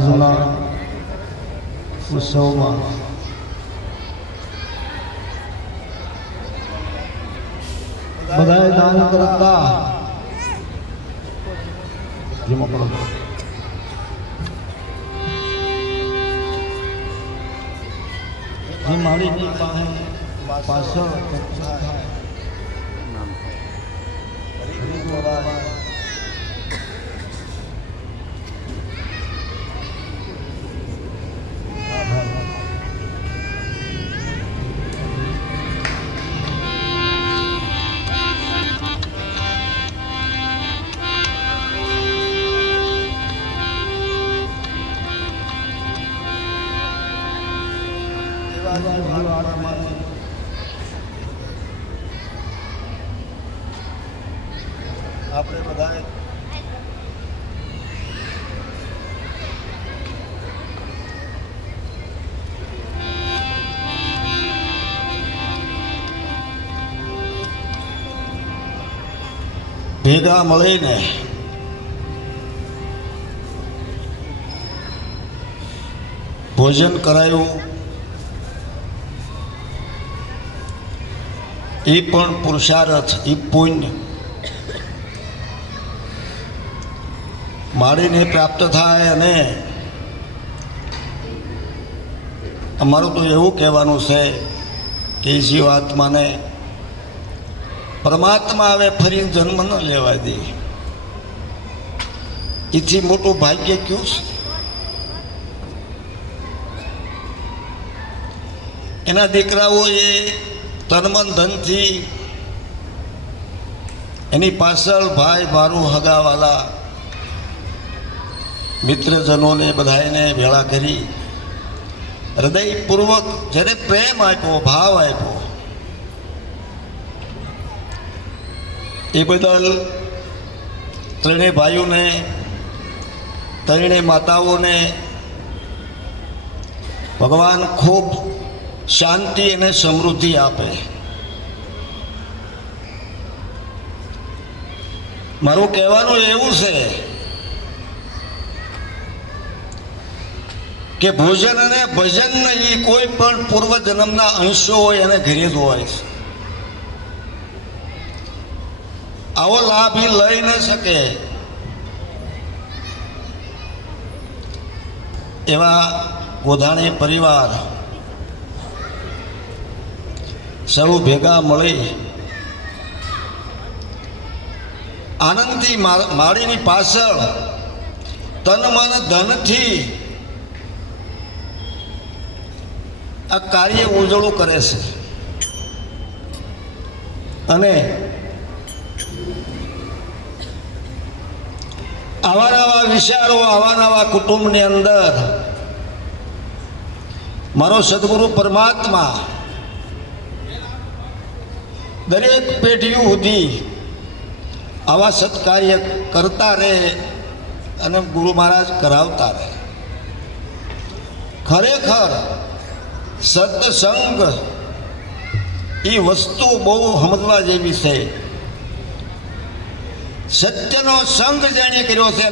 આજના ઉત્સવમાં બધાએ દાન કરતા મારી પાછળ આપણે બધા ભેગા મળીને ભોજન કરાયું, એ પણ પુરુષાર્થ, એ પુણ્ય માળીને પ્રાપ્ત થાય. અને અમારું તો એવું કહેવાનું છે કે જીવાત્માને પરમાત્મા આવે ફરી જન્મ ન લેવા દે, એથી મોટું ભાગ્ય કયું છે? એના દીકરાઓએ તનમન ધનથી એની પાછળ ભાઈ ભારું હગાવાલા મિત્રજનોને બધાને ભેળા કરી હૃદયપૂર્વક જ્યારે પ્રેમ આપ્યો, ભાવ આપ્યો, એ બદલ ત્રણેય ભાઈઓને, ત્રણેય માતાઓને ભગવાન ખૂબ શાંતિ અને સમૃદ્ધિ આપે. મારું કહેવાનું એવું છે કે ભોજન અને ભજન એ કોઈ પણ પૂર્વ જન્મના અંશો હોય એને ઘરે જ હોય છે. આવો લાભ એ લઈ ન શકે એવા ગોધાણી પરિવાર સૌ ભેગા મળી આનંદથી માળીની પાછળ તન મન ધનથી આ કાર્ય ઉજળું કરે છે. અને આવા નવા વિચારો, આવા નવા કુટુંબની અંદર મારો સદગુરુ પરમાત્મા દરેક પેઢીઓ સુધી આવા સત્કાર્ય કરતા રહે અને ગુરુ મહારાજ કરાવતા રહે. ખરેખર સત્સંગ એ વસ્તુ બહુ સમજવા જેવી છે. સત્યનો સંગ જેણે કર્યો છે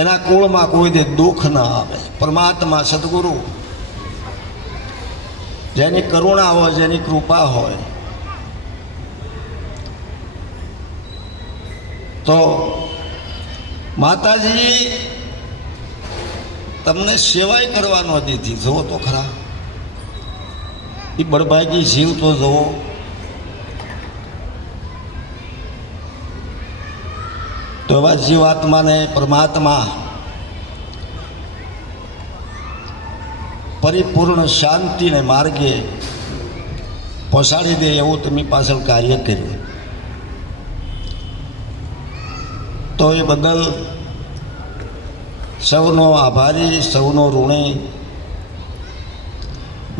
એના કુળમાં કોઈ દે દુઃખ ના આવે. પરમાત્મા સદગુરુ જેની કરુણા હોય, જેની કૃપા હોય, તો માતાજી તમને સેવાય કરવાનો દીધી. જુઓ તો ખરા, એ બળભાગી જીવ તો જુઓ. તો એવા જીવાત્માને પરમાત્મા પરિપૂર્ણ શાંતિને માર્ગે પહોંચાડી દે એવું તમે પાછળ કાર્ય કર્યું. તો એ બદલ સૌનો આભારી, સૌનો ઋણી.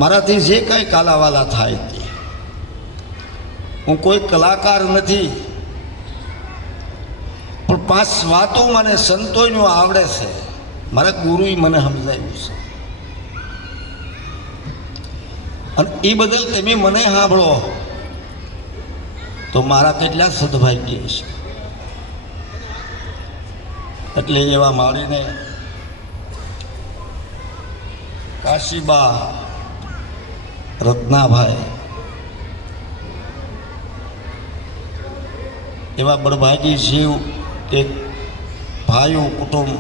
મારાથી જે કંઈ કાલાવાલા થાય તે, હું કોઈ કલાકાર નથી, પણ 5 વાતો મને સંતોનું આવડે છે. મારા ગુરુએ મને સમજાવ્યું છે. અને એ બદલ તમે મને સાંભળો તો મારા કેટલા સદભાગ્ય છે. એટલે એવા માળીને કાશીબા, રત્નાભાઈ એવા બળભાગી જીવ કે ભાઈઓ, કુટુંબ,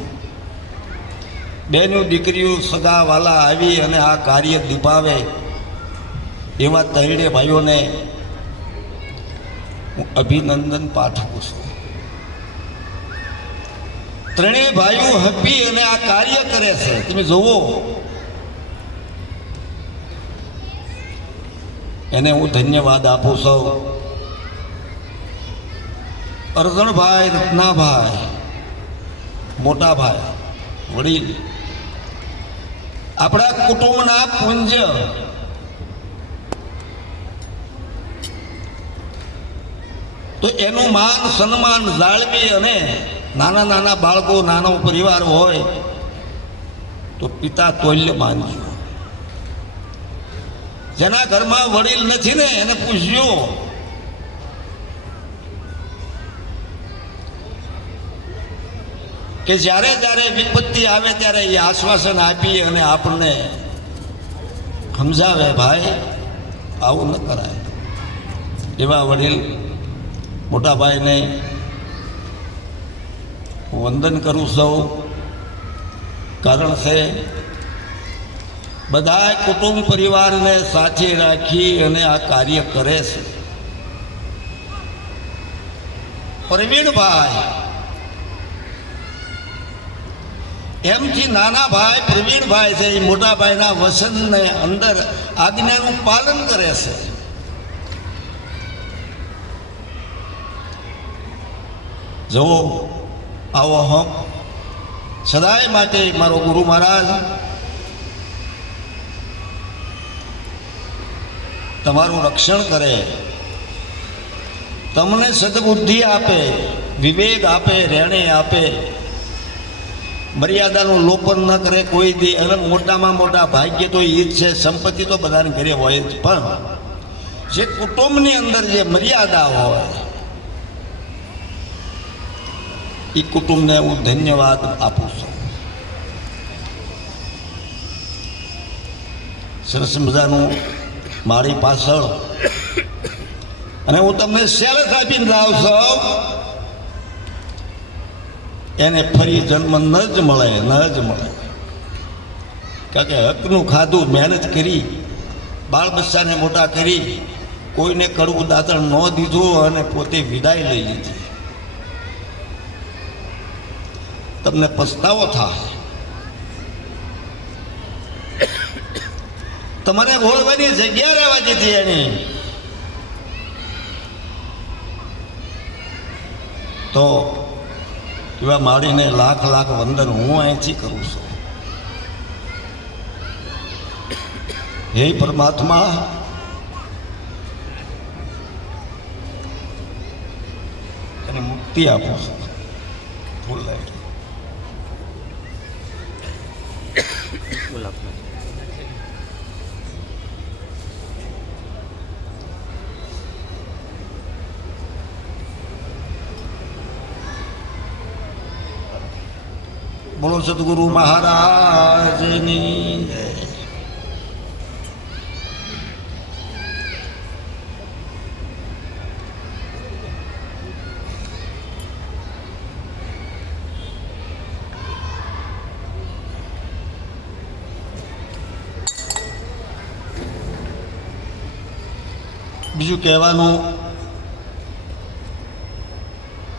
બેનું દીકરીઓ, સગા વાલા આવી અને આ કાર્ય દીપાવે એવા તૈડે ભાઈઓને હું અભિનંદન પાઠવું છું. ત્રણેય ભાઈઓ હપી અને આ કાર્ય કરે છે. તમે જોવો, એને હું ધન્યવાદ આપું છું. અરજણભાઈ, રત્નાભાઈ, મોટાભાઈ, વડીલ, આપણા કુટુંબના પુંજ, તો એનું માન સન્માન જાળવી અને નાના નાના બાળકો, નાનો પરિવાર હોય તો પિતા તોલ્ય માનજો. જેના ઘરમાં વડીલ નથી ને એને પૂછજો કે જ્યારે જ્યારે વિપત્તિ આવે ત્યારે એ આશ્વાસન આપી અને આપણને સમજાવે, ભાઈ આવું ન કરાય. એવા વડીલ મોટાભાઈને વંદન કરું છું. કારણ છે બધા કુટુંબ પરિવારને સાથે રાખી અને આ કાર્ય કરે છે. પ્રવીણભાઈ, એમથી નાના ભાઈ પ્રવીણભાઈ છે, એ મોટા ભાઈના વચનને અંદર આજ્ઞાનું પાલન કરે છે. જો આવો હક સદાય માટે મારો ગુરુ મહારાજ તમારું રક્ષણ કરે, તમને સદબુદ્ધિ આપે, વિવેક આપે, રેણી આપે, મર્યાદાનું લોપન ન કરે કોઈ દી. અને મોટામાં મોટા ભાગ્ય તો એ જ છે. સંપત્તિ તો બધાને ઘરે હોય જ, પણ જે કુટુંબની અંદર જે મર્યાદા હોય એ કુટુંબને હું ધન્યવાદ આપું છું. સરસ મજાનું મારી પાછળ અને હું તમને સેલસ આપીને લાવ છું. એને ફરી જન્મ ન જ મળે, ન જ મળે. કારણ કે હકનું ખાધું, મહેનત કરી, બાળ બચ્ચાને મોટા કરી, કોઈને કડવું દાંતણ ન દીધું અને પોતે વિદાય લઈ લીધી. તમને પસ્તાવો થાય. તમારે બોલવાની જગ્યા રહેવા દીધી એની. તો એવા માળીને લાખ લાખ વંદન હું અહીંથી કરું છું. હે પરમાત્મા, એને મુક્તિ આપું છું. ફૂલ લાઈટ બોલો સદગુરુ મહારાજની જય. બીજું કહેવાનું,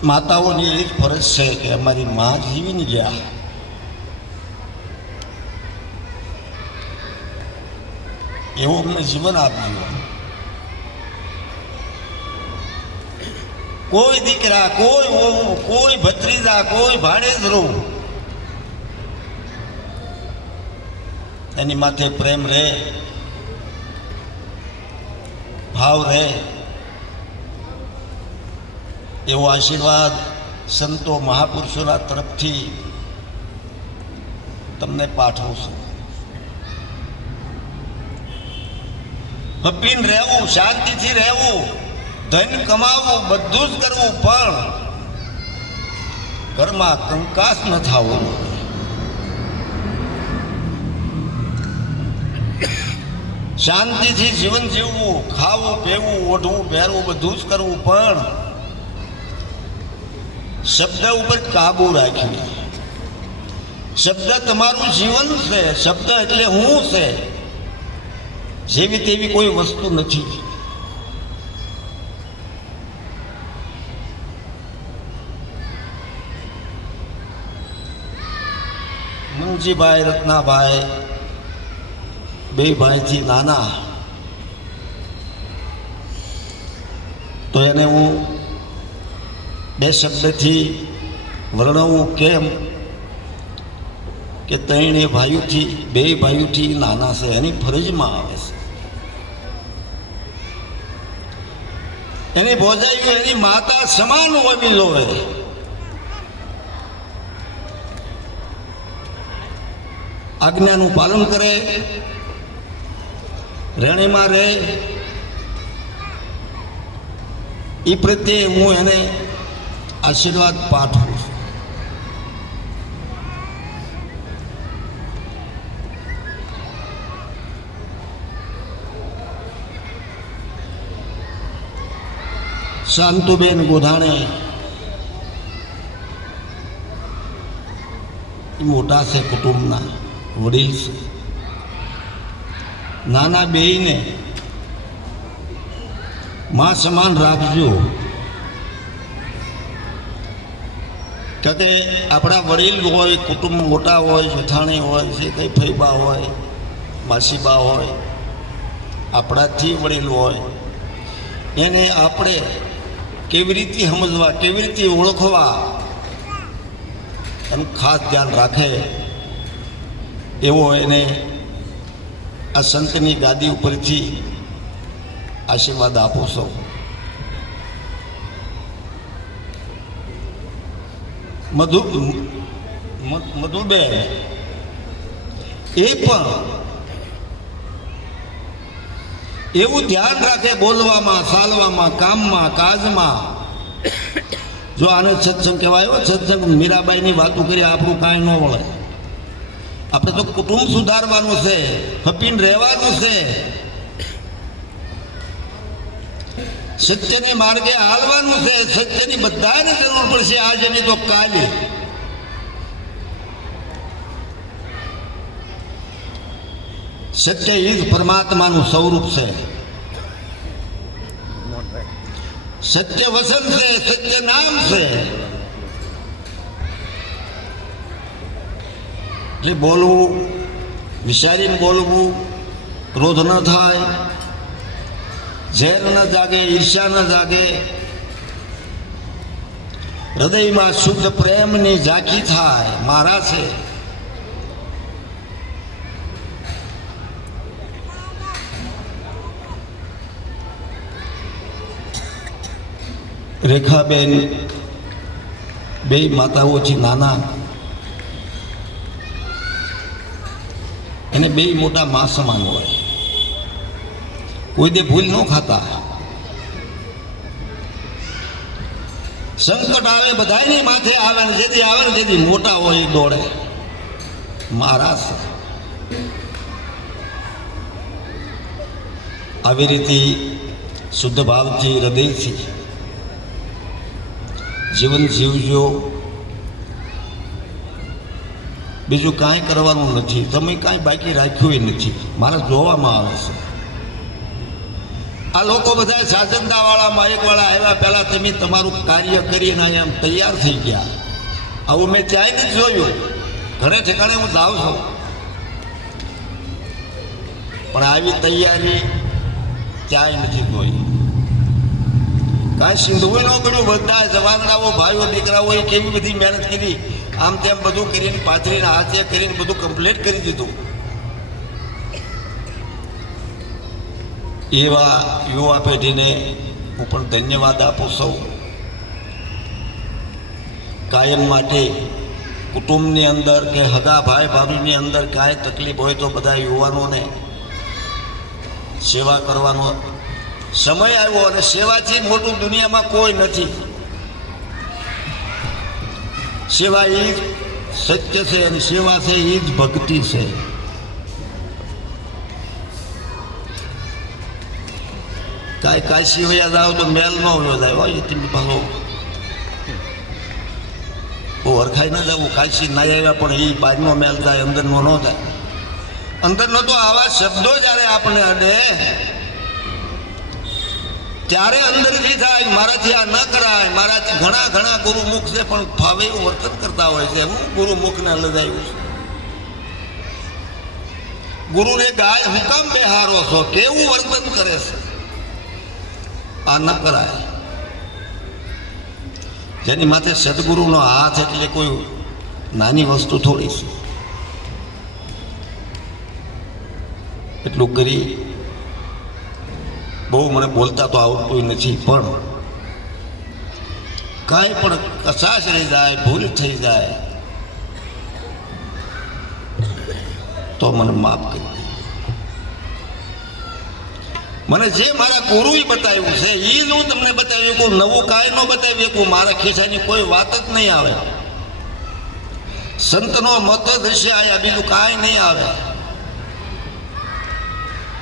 માતાઓની એ જ ફરજ છે કે અમારી મા જીવીને ગયા, એવું અમને જીવન આપજો. કોઈ દીકરા, કોઈ વહુ, કોઈ ભત્રીજા, કોઈ ભાણેજરો એની માથે પ્રેમ રહે, ભાવ રહે, એવો આશીર્વાદ સંતો મહાપુરુષોના તરફથી તમને પાઠવું છું. હપીને રહેવું, શાંતિથી રહેવું, ધન કમાવવું બધું જ કરવું, પણ ઘરમાં કંકાસ ન થવો. શાંતિથી જીવન જીવવું, ખાવું પીવું, ઓઢવું પહેરવું બધું જ કરવું, પણ શબ્દ ઉપર કાબુ રાખવી. શબ્દ તમારું જીવન છે. શબ્દ એટલે હું છે. જેવી તેવી કોઈ વસ્તુ નથી. મુનજીભાઈ રત્નાભાઈ બે ભાઈથી નાના, તો એને હું બે શબ્દથી વર્ણવું કેમ કે ત્રણે ભાઈઓથી બે ભાઈઓથી નાના છે, એની ફરજમાં આવે છે. એની ભોજાઈઓ એની માતા સમાન હોવી જોઈએ. આજ્ઞાનું પાલન કરે, રેણીમાં રહે, એ પ્રત્યે હું એને આશીર્વાદ પાઠવું છું. શાંતુબેન ગોધાણે મોટા છે, કુટુંબના વડીલ છે. નાના બેયને માં સમાન રાખજો. કે આપણા વડીલ હોય, કુટુંબ મોટા હોય, જેઠાણી હોય છે, કંઈ ફઈબા હોય, માસીબા હોય, આપણાથી વડીલ હોય, એને આપણે કેવી રીતે સમજવા, કેવી રીતે ઓળખવા, એનું ખાસ ધ્યાન રાખે એવો એને આ સંતની ગાદી ઉપરથી આશીર્વાદ આપો છો. મધુબેન એ પણ એવું ધ્યાન રાખે બોલવામાં, ચાલવામાં, કામમાં, કાજમાં. જો આને સત્સંગ કહેવાય, સત્સંગ મીરાબાઈની વાતો કરી આપણું કાંઈ ન વળે. આપણે તો કુટુંબ સુધારવાનું છે, હપીને રહેવાનું છે, સત્યને માર્ગે હાલવાનું છે. સત્યની બધાને જરૂર પડશે, આજે નહીં તો કાલે. સત્ય એ જ પરમાત્માનું સ્વરૂપ છે. સત્ય વસન છે, સત્ય નામ છે. એટલે બોલવું, વિચારીને બોલવું, ક્રોધ ન થાય, ઝેર ન જાગે, ઈર્ષ્યા ન જાગે, હૃદયમાં શુદ્ધ પ્રેમની ઝાંખી થાય. મારા છે રેખાબેન બે માતાઓથી નાના, એને બે મોટા મા સમાન હોય. કોઈ દે ભૂલ ન ખાતા. સંકટ આવે બધાની માથે આવે ને જેથી આવે ને જેથી મોટા હોય દોડે. મહારાજ આવી રીતે શુદ્ધ ભાવથી, હૃદયથી જીવન જીવજો. બીજું કાંઈ કરવાનું નથી. તમે કાંઈ બાકી રાખ્યું નથી. મારે જોવામાં આવે છે આ લોકો બધા સાજંદાવાળા, માયકવાળા આવ્યા પહેલાં તમે તમારું કાર્ય કરીને અહીંયા તૈયાર થઈ ગયા. આવું મેં ત્યાંય નથી જોયું. ઘણે ઠેકાણે હું જાઉં છું, પણ આવી તૈયારી ક્યાંય નથી જોઈ. કાંઈ સિંધવું ન કર્યું. બધા જવાનરાઓ, ભાઈઓ, દીકરાઓએ કેવી બધી મહેનત કરી, આમ તેમ બધું કરીને, પાથરીને હાથે કરીને બધું કમ્પ્લીટ કરી દીધું. એવા યુવા પેઢીને હું પણ ધન્યવાદ આપું છું. કાયમ માટે કુટુંબની અંદર કે હગા ભાઈ ભાભીની અંદર કાંઈ તકલીફ હોય તો બધા યુવાનોને સેવા કરવાનો સમય આવ્યો અને સેવાથી મોટું દુનિયામાં કોઈ નથી. સેવા એ જ સત્ય છે અને સેવા છે એ જ ભક્તિ છે. કાંઈ કાશી વયા જાવ તો મેલ ન વયો જાય હોય તમે પાછો બહુ હરખાઈ ન જવું. કાશી ના આવ્યા પણ એ બહારનો મેલ થાય, અંદરનો ન થાય. અંદરનો તો આવા શબ્દો જ્યારે આપણે અડે ત્યારે અંદરથી થાય મારાથી આ ન કરાય, મારાથી ઘણા ઘણા ગુરુમુખ છે પણ ફાવે એવું વર્તન કરતા હોય છે. હું ગુરુમુખને લજાયું છું. ગુરુને ગાય હું કામ બેહારો છો, કેવું વર્તન કરે છે, આ ન કરાય. જેની માથે સદગુરુનો હાથ એટલે કોઈ નાની વસ્તુ થોડી છે. એટલું કરી બહુ મને બોલતા તો આવડતું નથી, પણ કાંઈ પણ કચાશ રહી જાય, ભૂલ થઈ જાય તો મને માફ કરી દે. મને જે મારા ગુરુએ બતાવ્યું છે એ જ હું તમને બતાવી શકું. નવું કાંઈ ન બતાવી શકું. મારા ખિસ્સાની કોઈ વાત જ નહીં આવે. સંતનો મત જ હશે અહીંયા, બીજું કાંઈ નહીં આવે.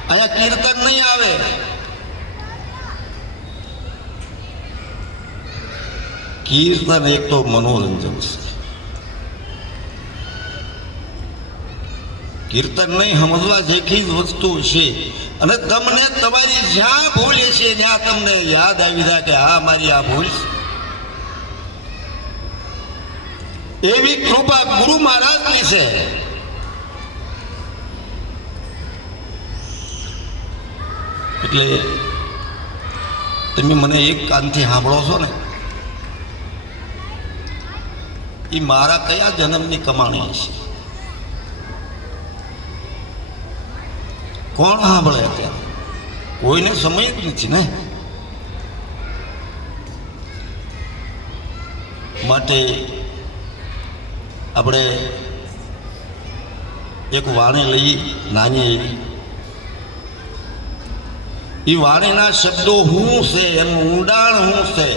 અહીંયા કીર્તન નહીં આવે. કીર્તન એક તો મનોરંજન છે. કીર્તન નહીં સમજવા જેખી જ વસ્તુ છે. અને તમને તમારી જ્યાં ભૂલ છે ત્યાં તમને યાદ આવી જાય કે હા મારી આ ભૂલ છે. એવી કૃપા ગુરુ મહારાજની છે. એટલે તમે મને એક કાનથી સાંભળો છો ને, એ મારા કયા જન્મની કમાણી છે? કોણ સાંભળે? અત્યારે કોઈને સમય જ નથી ને. માટે આપણે એક વાણી લઈ નાની એવી. એ વાણીના શબ્દો શું છે, એનું ઊંડાણ શું છે,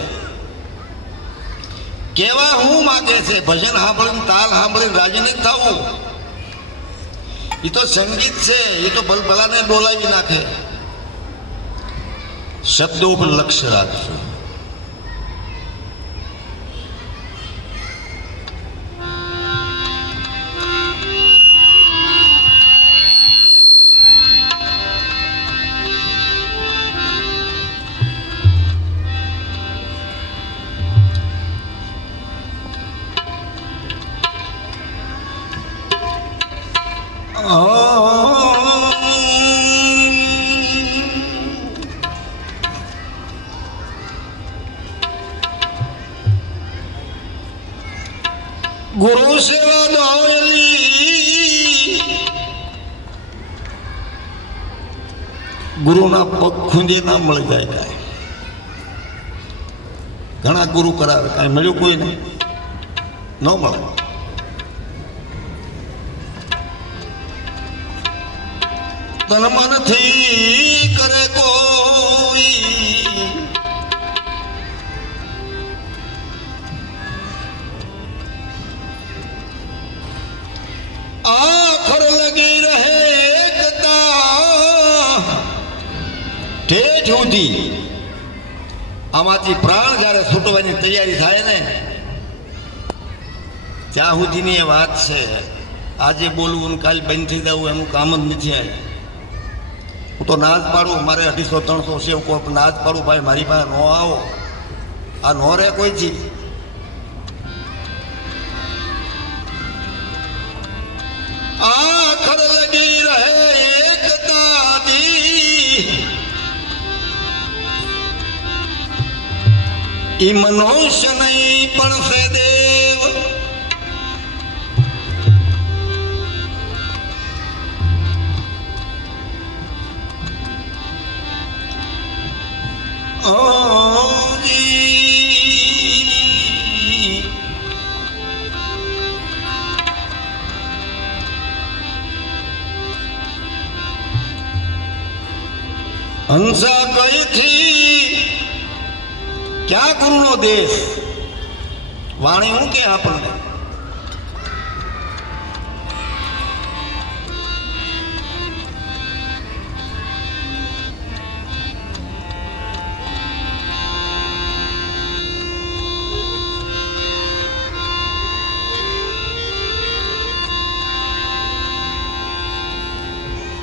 કેવા હું માગે છે. ભજન સાંભળીને તાલ સાંભળીને રાજી નથી થવું. એ તો સંગીત છે, એ તો ભલભલાને ડોલાવી નાખે. શબ્દો પર લક્ષ્ય રાખજો. ગુરુ સેવા દોયલી, ગુરુના પગ ખૂંદે ના મળી જાય. કાંઈ ઘણા ગુરુ કરાવે, કાંઈ મળ્યું કોઈ નહીં, ન મળે. તન મનથી કરે કોઈ, આખર લગી રહે એકતા ઠેઠ સુધી. આમાંથી પ્રાણ જ્યારે છૂટવાની તૈયારી થાય ને ત્યાં સુધીની એ વાત છે. આજે બોલવું કાલ બંધ થઈ જવું એનું કામ જ નથી. આવે હું તો ના જ પાડું. મારે 250-300 સેવકો ના જ પાડું, ભાઈ મારી પાસે ન આવો. આ નો રે કોઈથી. આખર લગી રહે એકતા દી, ઈ મનુષ્ય નહીં પણ છે દેવ. હંસા કઈથી ક્યાં ગુરુનો દેશ? વાણી હું કે આપણને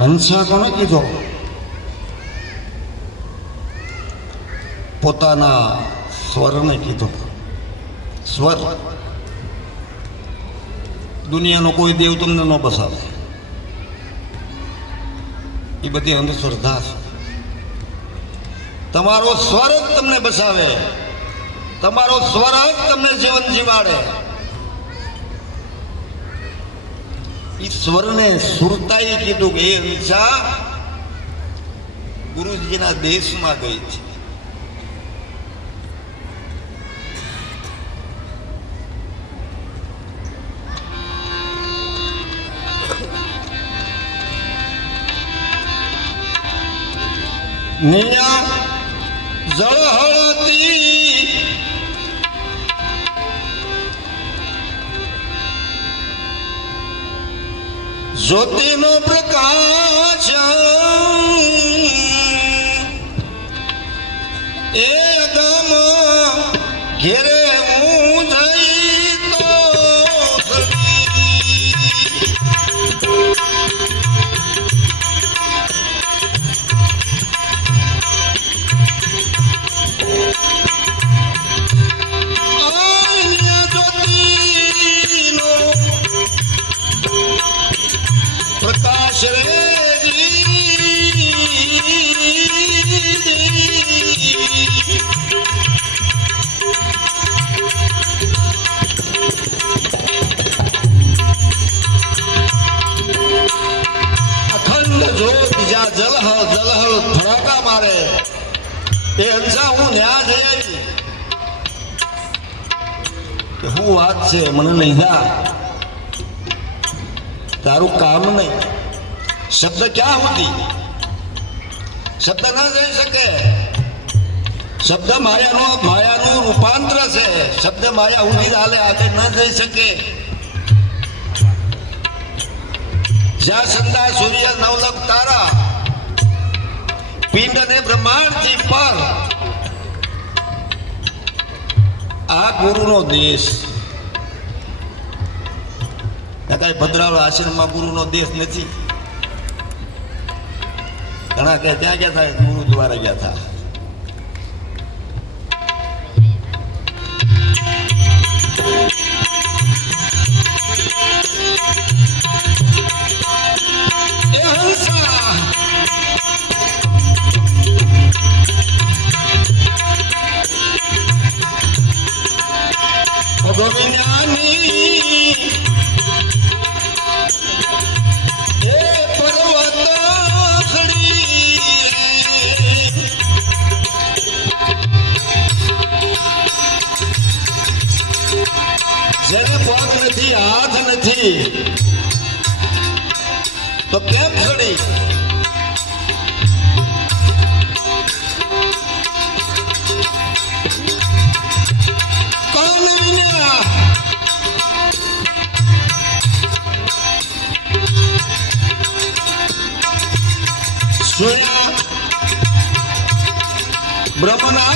હંસા કોને કીધો? પોતાના સ્વરને કીધો. સ્વર દુનિયાનો કોઈ દેવ તમને ન બસાવે. એ બધી અંધશ્રદ્ધા છે. તમારો સ્વર જ તમને બસાવે. તમારો સ્વર જ તમને જીવન જીવાડે. ઈશ્વરને સુરતાઈ કીધું કે એ હંસા ગુરુજીના દેશમાં ગઈ છે. નિયા જળહળતી જ્યોતિનો પ્રકાશ એ ગમ ઘેરે હું જઈ તો પ્રકાશ રે અખંડ જ્યોત જ્યાં જલહળ જલહળ ધડાકા મારે એ હંસા હું ન્યા જઈ આવી. શું વાત છે? મને નહીં ના તારું કામ નહીં. શબ્દ ક્યાં હોતી? શબ્દ ન જઈ શકે. શબ્દ માયાનું રૂપાંતર છે. શબ્દ માયા ઉડી હાલે આગળ ન જઈ શકે. જ્યાં સંધા સૂર્ય નવલખ તારા પિંડ અને બ્રહ્માંડથી પર આ ગુરુનો દેશ. કઈ ભદ્રાવળ આશ્રમમાં ગુરુનો દેશ નથી. ઘણા કે ત્યાં ગયા હતા, ગુરુ દ્વારા ગયા હતા. એ હંસા ભગવિનાની જેને પગ નથી, હાથ નથી, તો કેમ ચડી? કોણ વિના સુણ્યા બ્રહ્મના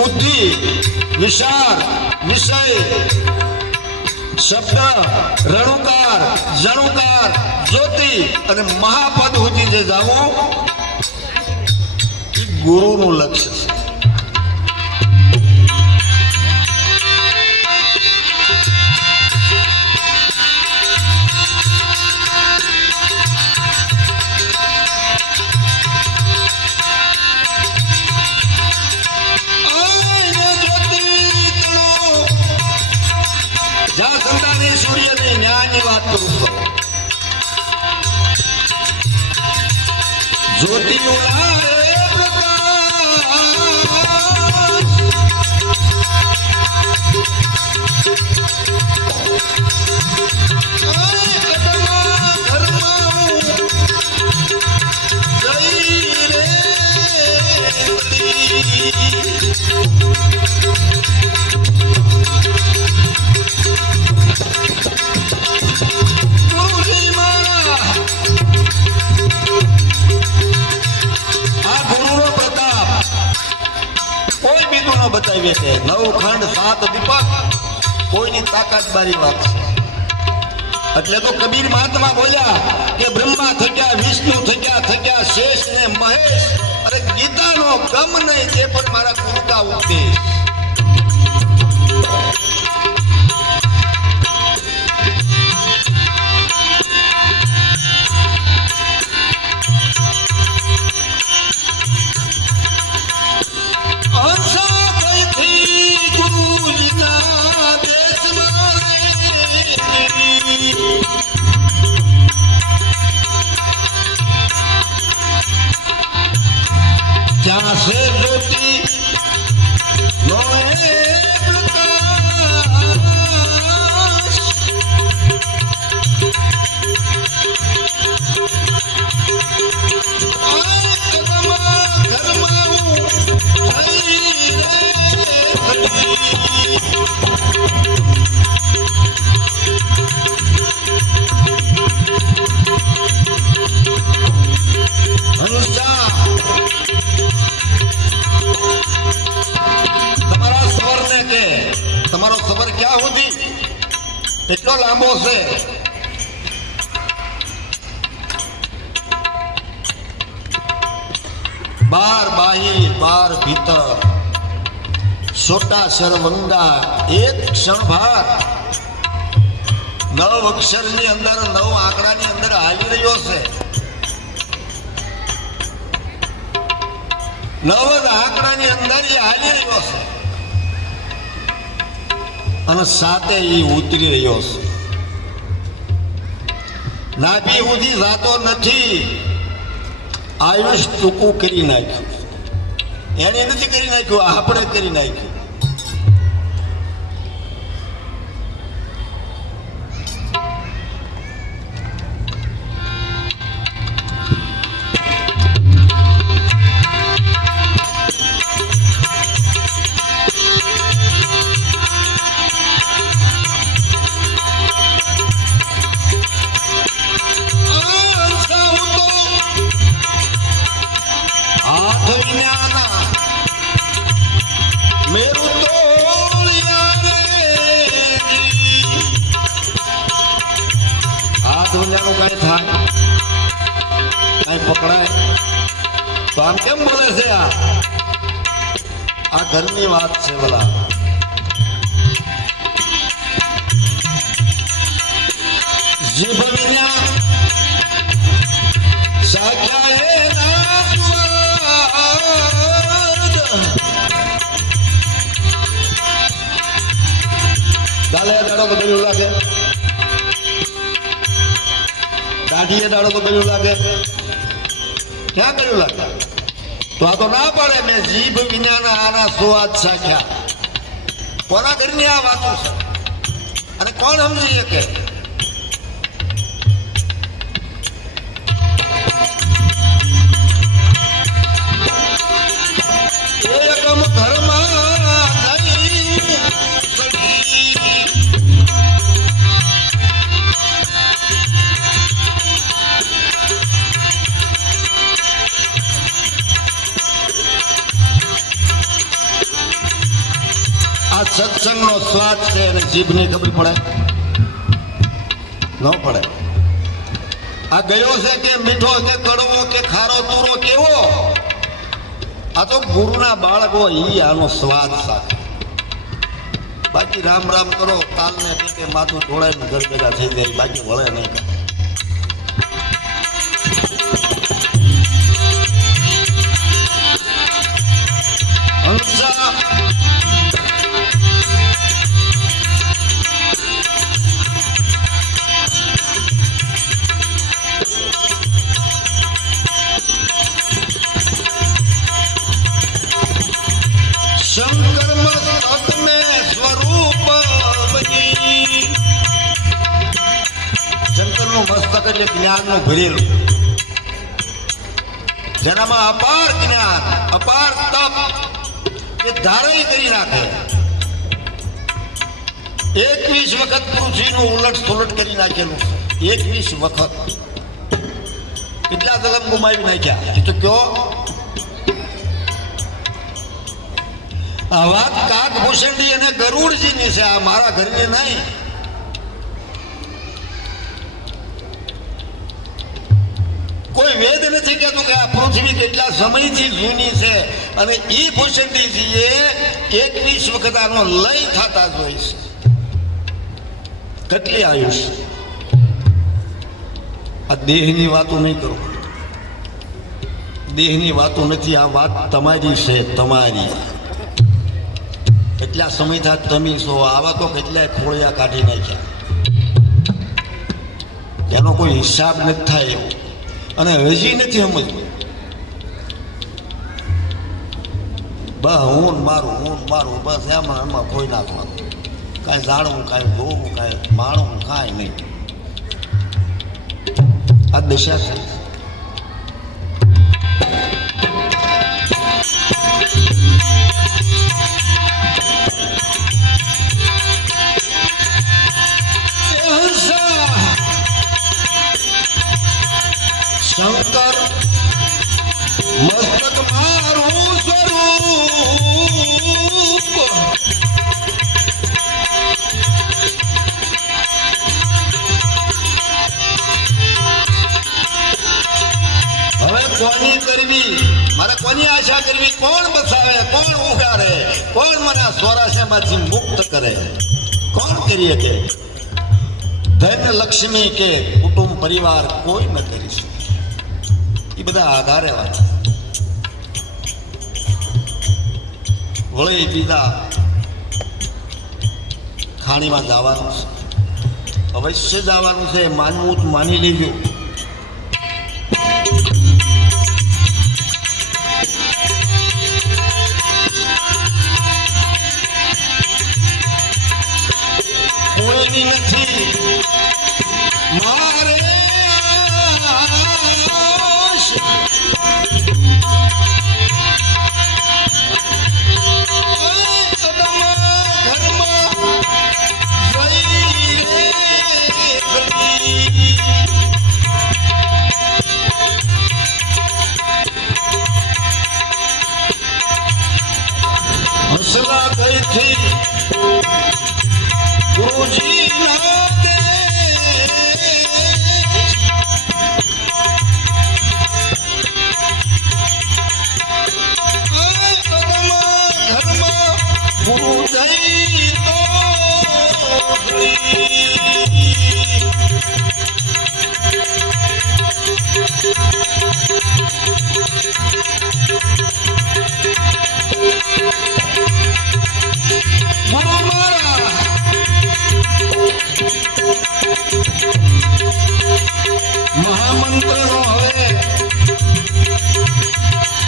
બુદ્ધિ, વિચાર, વિષય, શબ્દ, રણુકાર, જણુકાર, જ્યોતિ અને મહાપદ સુધી જે જાવું એ ગુરુનું લક્ષ્ય છે. જ્યોતિ ઉડાડે પ્રકાશ બતાવીએ છે 9 ખંડ 7 દીપક કોઈની તાકાત બારી વાત છે એટલે તો કબીર મહાત્મા બોલ્યા કે બ્રહ્મા થક્યા વિષ્ણુ થક્યા શેષ ને મહેશ અરે ગીતાનો ગમ નહીં તે પણ મારા ગુરુ કા ઉપદેશ जहाँ से ज्योति लोहे प्रकाश તમારો સબર ક્યાં સુધી એટલો લાંબો છે બાર બાહી બાર ભીતર સોટા શરવંગા એક ક્ષણ ભાર 9 અક્ષરની અંદર 9 આંકડાની અંદર હાલી રહ્યો છે 9 આંકડાની અંદર એ હાલી રહ્યો છે અને સાથે એ ઉતરી રહ્યો છે નાભી સુધી જાતો નથી આયુષ ટૂંકું કરી નાખ્યું એને નથી કરી નાખ્યું આપણે કરી નાખ્યું પકડાય તો આમ કેમ બોલે છે આ ઘરની વાત છે બોલા જીભ વિના સાખ્યા હે ના સ્વાદ ગાલે દાડો બદલ્યું લાગે દાઢીએ દાડો બદલ્યું લાગે ક્યાં કર્યું લાગે તો આ તો ના પડે મેં જીભ વિનાના આના સ્વાદ સાખ્યા કોના ઘરની આ વાતો છે અને કોણ સમજી શકે એકમ ઘરમાં સત્સંગનો સ્વાદ છે અને જીભની ખબર પડે ન પડે આ ગયો છે કે મીઠો કે કડવો કે ખારો તુરો કેવો આ તો ગુરુના બાળકો ઈ આનો સ્વાદ સાથે બાકી રામ રામ કરો તાલને કે માથું ઢોળાઈને ઘર ભેગા થઈ જાય બાકી વળે નહીં એટલે જ્ઞાનનું ભરેલું, જેનામાં અપાર જ્ઞાન અપાર તપ એ ધારઈ કરી નાખે. 21 વખત પૃથ્વીનું ઉલટ સુલટ કરી નાખેલું. 21 વખત કેટલા જલમ ગુમાવી નાખ્યા એ તો કયો. આ વાત કાકભૂષણજી અને ગરુડજીની છે, આ મારા ઘરની નહીં. કોઈ વેદ નથી કહેતું કે આ પૃથ્વી કેટલા સમયથી જૂની છે, અને ઈ ભૂષણજીએ 21 વખત આનો લય થતા જોઈ છે. કેટલી આયુષ્ય. આ દેહની વાતો નહીં કરો, દેહની વાતો નથી, આ વાત તમારી છે, તમારી. કેટલા સમયથી તમે છો, આવા તો કેટલાય ખોળિયા કાઢી નાખ્યા, એનો કોઈ હિસાબ નથી થાય એવો, અને હજી નથી સમજવું. બસ હું મારું બસ એમાં કોઈ નાખવાનું, કાંઈ જાણવું, કાંઈ જોવું, કાંઈ માણવું, કાંઈ નહીં. આ દશા છે. શંકર મસ્તક મારું સ્વરૂપ, હવે કોની કરવી, મારે કોની આશા કરવી? કોણ બસાવે, કોણ ઉગાડે, કોણ મને આ સ્વરાશ્યમાંથી મુક્ત કરે? કોણ કરીએ કે ધન લક્ષ્મી કે કુટુંબ પરિવાર કોઈ ન કરી શકે. એ બધા આધારે વાત. વળી બીજા ખાણીમાં જવાનું છે, અવશ્ય જવાનું છે. માનવું તો માની લેજો. કોઈની નથી મારે હસલા ગઈ થી ગુરુજી ના દે ઘરમાં ગુરુ જઈ તો મહામંત્ર નો હવે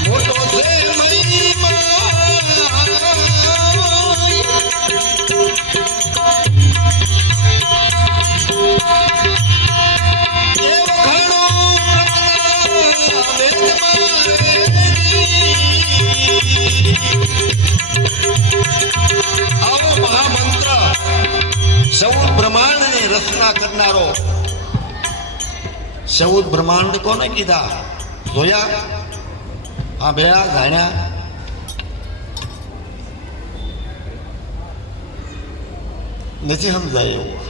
મોટો છે મહિમા. આવો મહામંત્ર ચૌદ બ્રહ્માંડની રચના કરનારો. ચૌદ બ્રહ્માંડ કોને કીધા જોયા? હા ભયા જાણ્યા? નથી સમજાય એવું.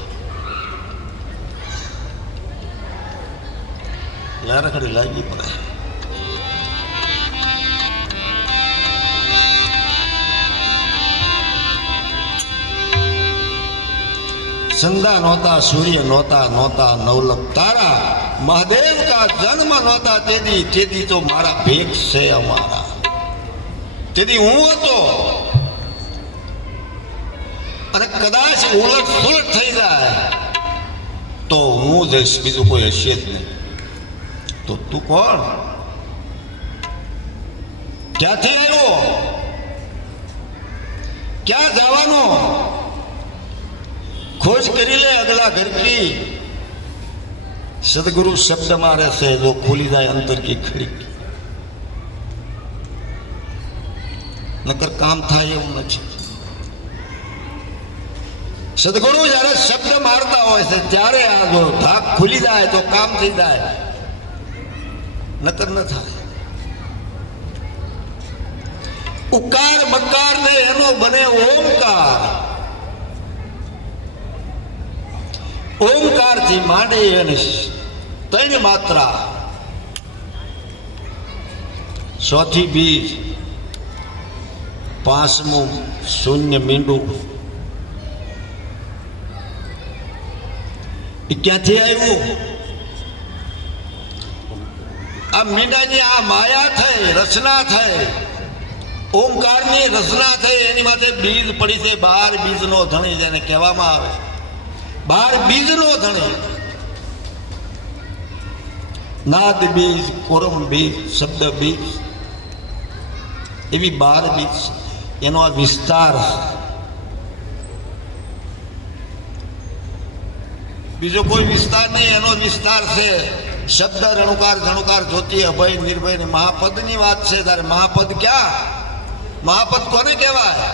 લારખડી લાગી પડે. चंदा नौता, सूर्य नौता, नौता नवलख तारा, महादेव का जन्म नौता, तेदी तो मारा भेख से अमारा. तेदी हूँ तो અને કદાચ ઉલટ સુલટ થઈ જાય તો હું જઈશ, બીજું કોઈ હશે જ નહીં. તો તું કોણ? ક્યાંથી આવ્યો? ક્યાં જવાનો? खोज करी ले अगला घर की. સદગુરુ શબ્દમાં રહેશે, જો ખુલી જાય અંતર કી ખડી, નકર કામ થાય એવું નથી. સદગુરુ જ્યારે શબ્દ મારતા હોય છે ત્યારે આ જો ધાક ખુલી જાય તો કામ થઈ જાય, નકર ન થાય. ઉકાર મકાર ને એનો બને ઓમકાર. ઓમકાર થી માંડે એની 3 માત્રા, ચોથી બીજ, 5મું શૂન્ય મીંડું. એ ક્યાંથી આવ્યું? આ મીંડાની આ માયા થઈ, રચના થઈ, ઓમકારની રચના થઈ, એની માથે બીજ પડી છે. 12 બીજનો ધણી જેને કહેવામાં આવે, 12 બીજનો ધણી. નાદ બીજ, કોરમ બીજ, શબ્દ બીજ, એવી 12 બીજ. એનો આ વિસ્તાર. બીજો કોઈ વિસ્તાર નહીં, એનો વિસ્તાર છે. શબ્દ રણુકાર જણુકાર જ્યોતિ અભય નિર્ભય ને મહાપદની વાત છે. તારે મહાપદ ક્યાં? મહાપદ કોને કહેવાય?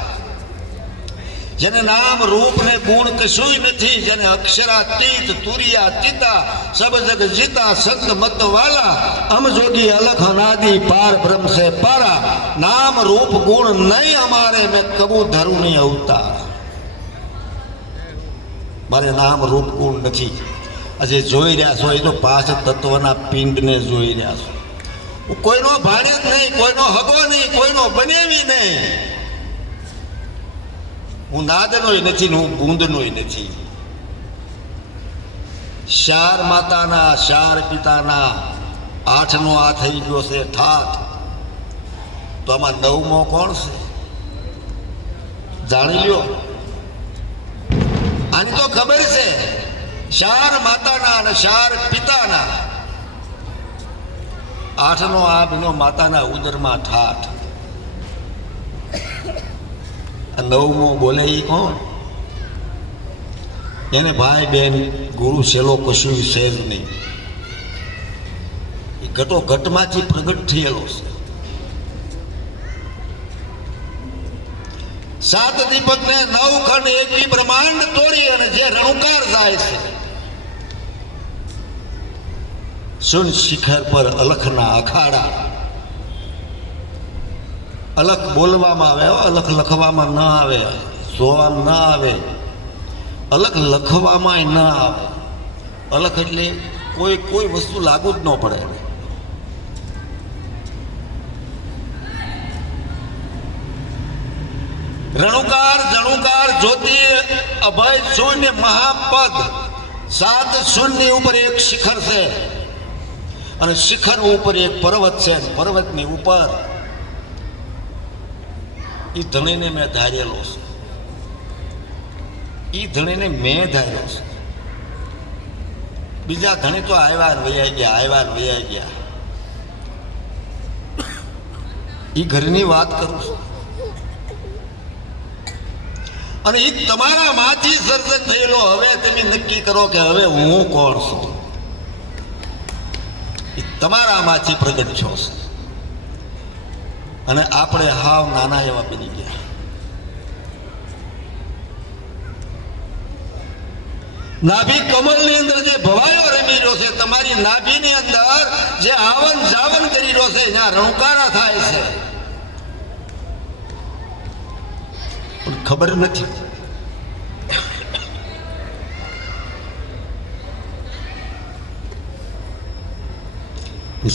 જેને નામ રૂપ ને ગુણ કશું નથી, જેને અક્ષરાતીત તુરિયા તીતા સબ જગ જીતા સંત મત વાલા અમ જોગી અલખ અનાદિ પાર બ્રહ્મ સે પારા. નામ રૂપ ગુણ નહીં અમારે, મેં કબૂ ધરું નહીં અવતાર. મારે નામ રૂપ ગુણ નથી. આજે જોઈ રહ્યા છો એ તો 5 તત્વના પિંડને જોઈ રહ્યા છો. કોઈનો ભાણે જ નહીં, કોઈનો હગો નહીં, કોઈનો બનેવી નહીં. હું નાદનોય નથી, હું બૂંદનોય નથી. શાર માતાના, શાર પિતાના 8નો આ થઈ ગયો છે ઠાઠ. તો આમાં 9મો કોણ છે? જાણી લ્યો. આની તો ખબર છે. શાર માતાના અને શાર પિતાના 8નો આ બનો માતાના ઉદરમાં ઠાઠ. 9મો બોલે એ કોણ? એને ભાઈ બેન ગુરુ શેલો કશું છે જ નહીં. એ ઘટો ઘટમાંથી પ્રગટ થયેલો છે. 7 દીપક ને 9 ખંડ એકી બ્રહ્માંડ તોડી અને જે રણુકાર જાય છે. સુન શિખર પર અલખના અખાડા. અલખ બોલવામાં આવે, અલખ લખવામાં ન આવે, જોવામાં ન આવે, અલખ લખવામાં ન આવે. અલખ એટલે કોઈ વસ્તુ લાગુ જ ન પડે. રણુકાર જણુકાર જ્યોતિ અભય શૂન્ય મહાપદ. 7 શૂન્ય ઉપર એક શિખર છે અને શિખર ઉપર એક પર્વત છે. પર્વતની ઉપર એ ધણીને મેં ધારેલો છે. એ ધણીને મેં ધાર્યો છે. બીજા ધણી તો આવ્યા ને વૈયા ગયા, આવ્યા ને વૈયા ગયા. એ ઘરની વાત કરું છું. અને એ તમારા માંથી સર્જન થયેલો. હવે તમે નક્કી કરો કે હવે હું કોણ છું. એ તમારામાંથી પ્રગટ છો છે. અને આપણે હાવ નાના એવા બની ગયા. નાભી કમળની અંદર જે ભવાયો રમી રહ્યો છે, તમારી નાભીની અંદર જે આવન જાવન કરી રહ્યો છે, જ્યાં રણુકારા થાય છે, પણ ખબર નથી.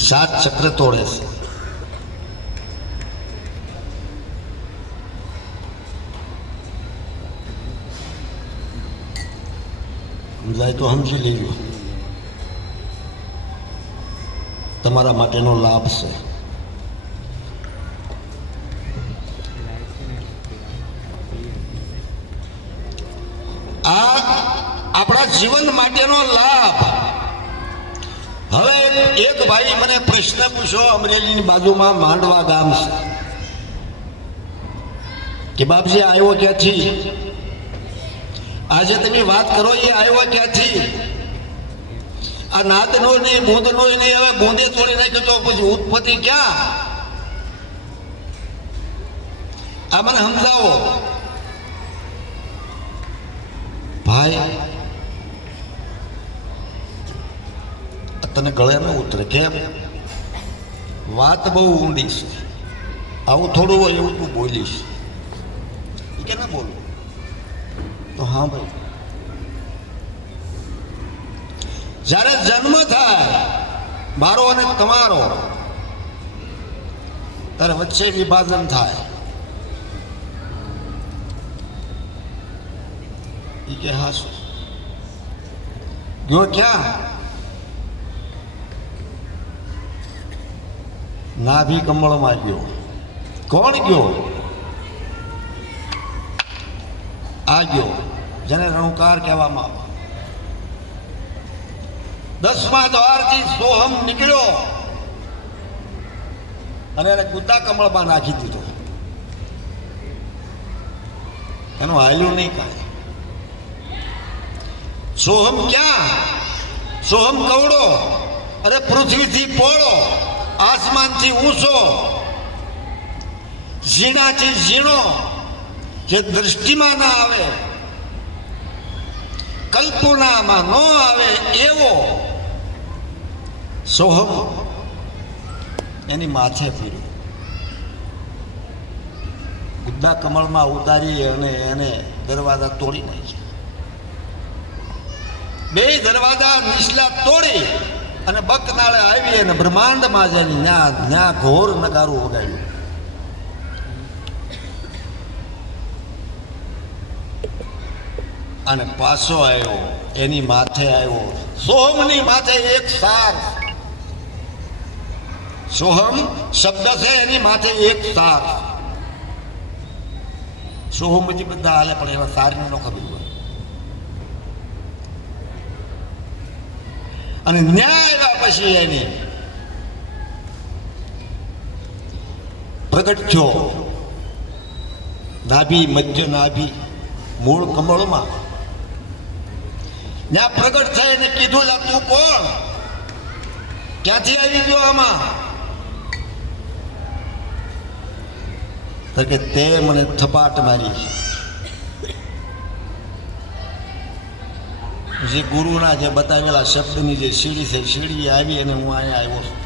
સાત ચક્ર તોડે છે. સમજાય તો સમજી લેજો. તમારા માટેનો લાભ છે. આ આપણા જીવન માટેનો લાભ. હવે એક ભાઈ મને પ્રશ્ન પૂછ્યો, અમરેલીની બાજુમાં માંડવા ગામ છે, કે બાપજી આવ્યો ક્યાંથી? આજે તમે વાત કરો એ આવ્યો ક્યાંથી? આ નાદનો નહીં, બૂંદનો નહીં, હવે બૂંદે તોડી નાખ્યો તો પછી ઉત્પત્તિ ક્યાં? આ મને સમજાવો ભાઈ. તને ગળે ન ઉતરે કેમ? વાત બહુ ઊંડી છે. આવું થોડું હોય એવું તું બોલીશ કે ના બોલું તો હા ભાઈ. જ્યારે જન્મ થાય મારો અને તમારો, ત્યારે વચ્ચે વિભાજન થાય. એ કે હા શું ગયો ક્યાં? નાભી કમળમાં ગયો. કોણ ગયો? આ ગયો જેને રણુકાર કહેવામાં આવે. 10મા દ્વારથી સોહમ નીકળ્યો અને એને કુતા કમળમાં નાખી દીધો. એનું હાલ્યું નહીં કાંઈ. સોહમ ક્યાં? સોહમ કવડો, અરે પૃથ્વીથી પોળો, આસમાનથી ઊંચો, ઝીણાથી ઝીણો, જે દ્રષ્ટિમાં ના આવે, કલ્પનામાં ન આવે એવો સોહમ એની માથે પીડ્યો. ઉદ્દા કમળમાં ઉતારી અને એને દરવાજા તોડી નાખ્યા. 2 દરવાજા નીચલા તોડી અને બકનાળે આવી અને બ્રહ્માંડમાં જઈને ન્યા ઘોર નગારું વગાડ્યું. અને પાછો આવ્યો, એની માથે આવ્યો. સોહમની માથે એક સાર. સોહમ શબ્દ છે, એની માથે એક સાર. સોહમ હજી બધા હાલે પણ એવા સારની ન ખબર હોય. અને ન્યાય આવ્યા પછી એની પ્રગટ થયો નાભી, મધ્ય નાભી, મૂળ કમળમાં. ત્યાં પ્રગટ થઈ અને કીધું તું કોણ? ક્યાંથી આવી ગયો આમાં? તો કે તે મને થપાટ મારી. જે ગુરુના જે બતાવેલા શબ્દની જે સીડી છે, સીડી આવી અને હું અહીંયા આવ્યો છું.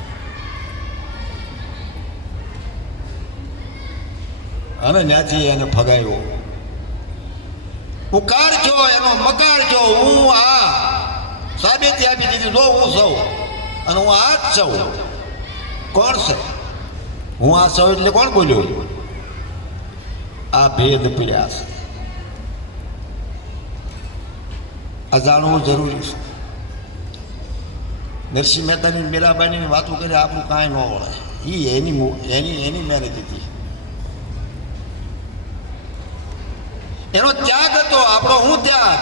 અને ત્યાંથી એને ફગાવ્યો. ઉકાર છો એનો મકાર છો. હું આ સાબિતી આપી દીધી, જો હું સૌ અને હું આ જ સૌ. કોણ છે હું આ સૌ? એટલે કોણ બોલ્યો? આ ભેદ પીડ્યા છે. આ જાણવું જરૂરી છે. નરસિંહ મહેતાની મીરાબાઈની વાતો કરી આપણું કાંઈ ન વળે. એ એની મહેનત હતી, એનો ત્યાગ હતો. આપણો હું ત્યાગ?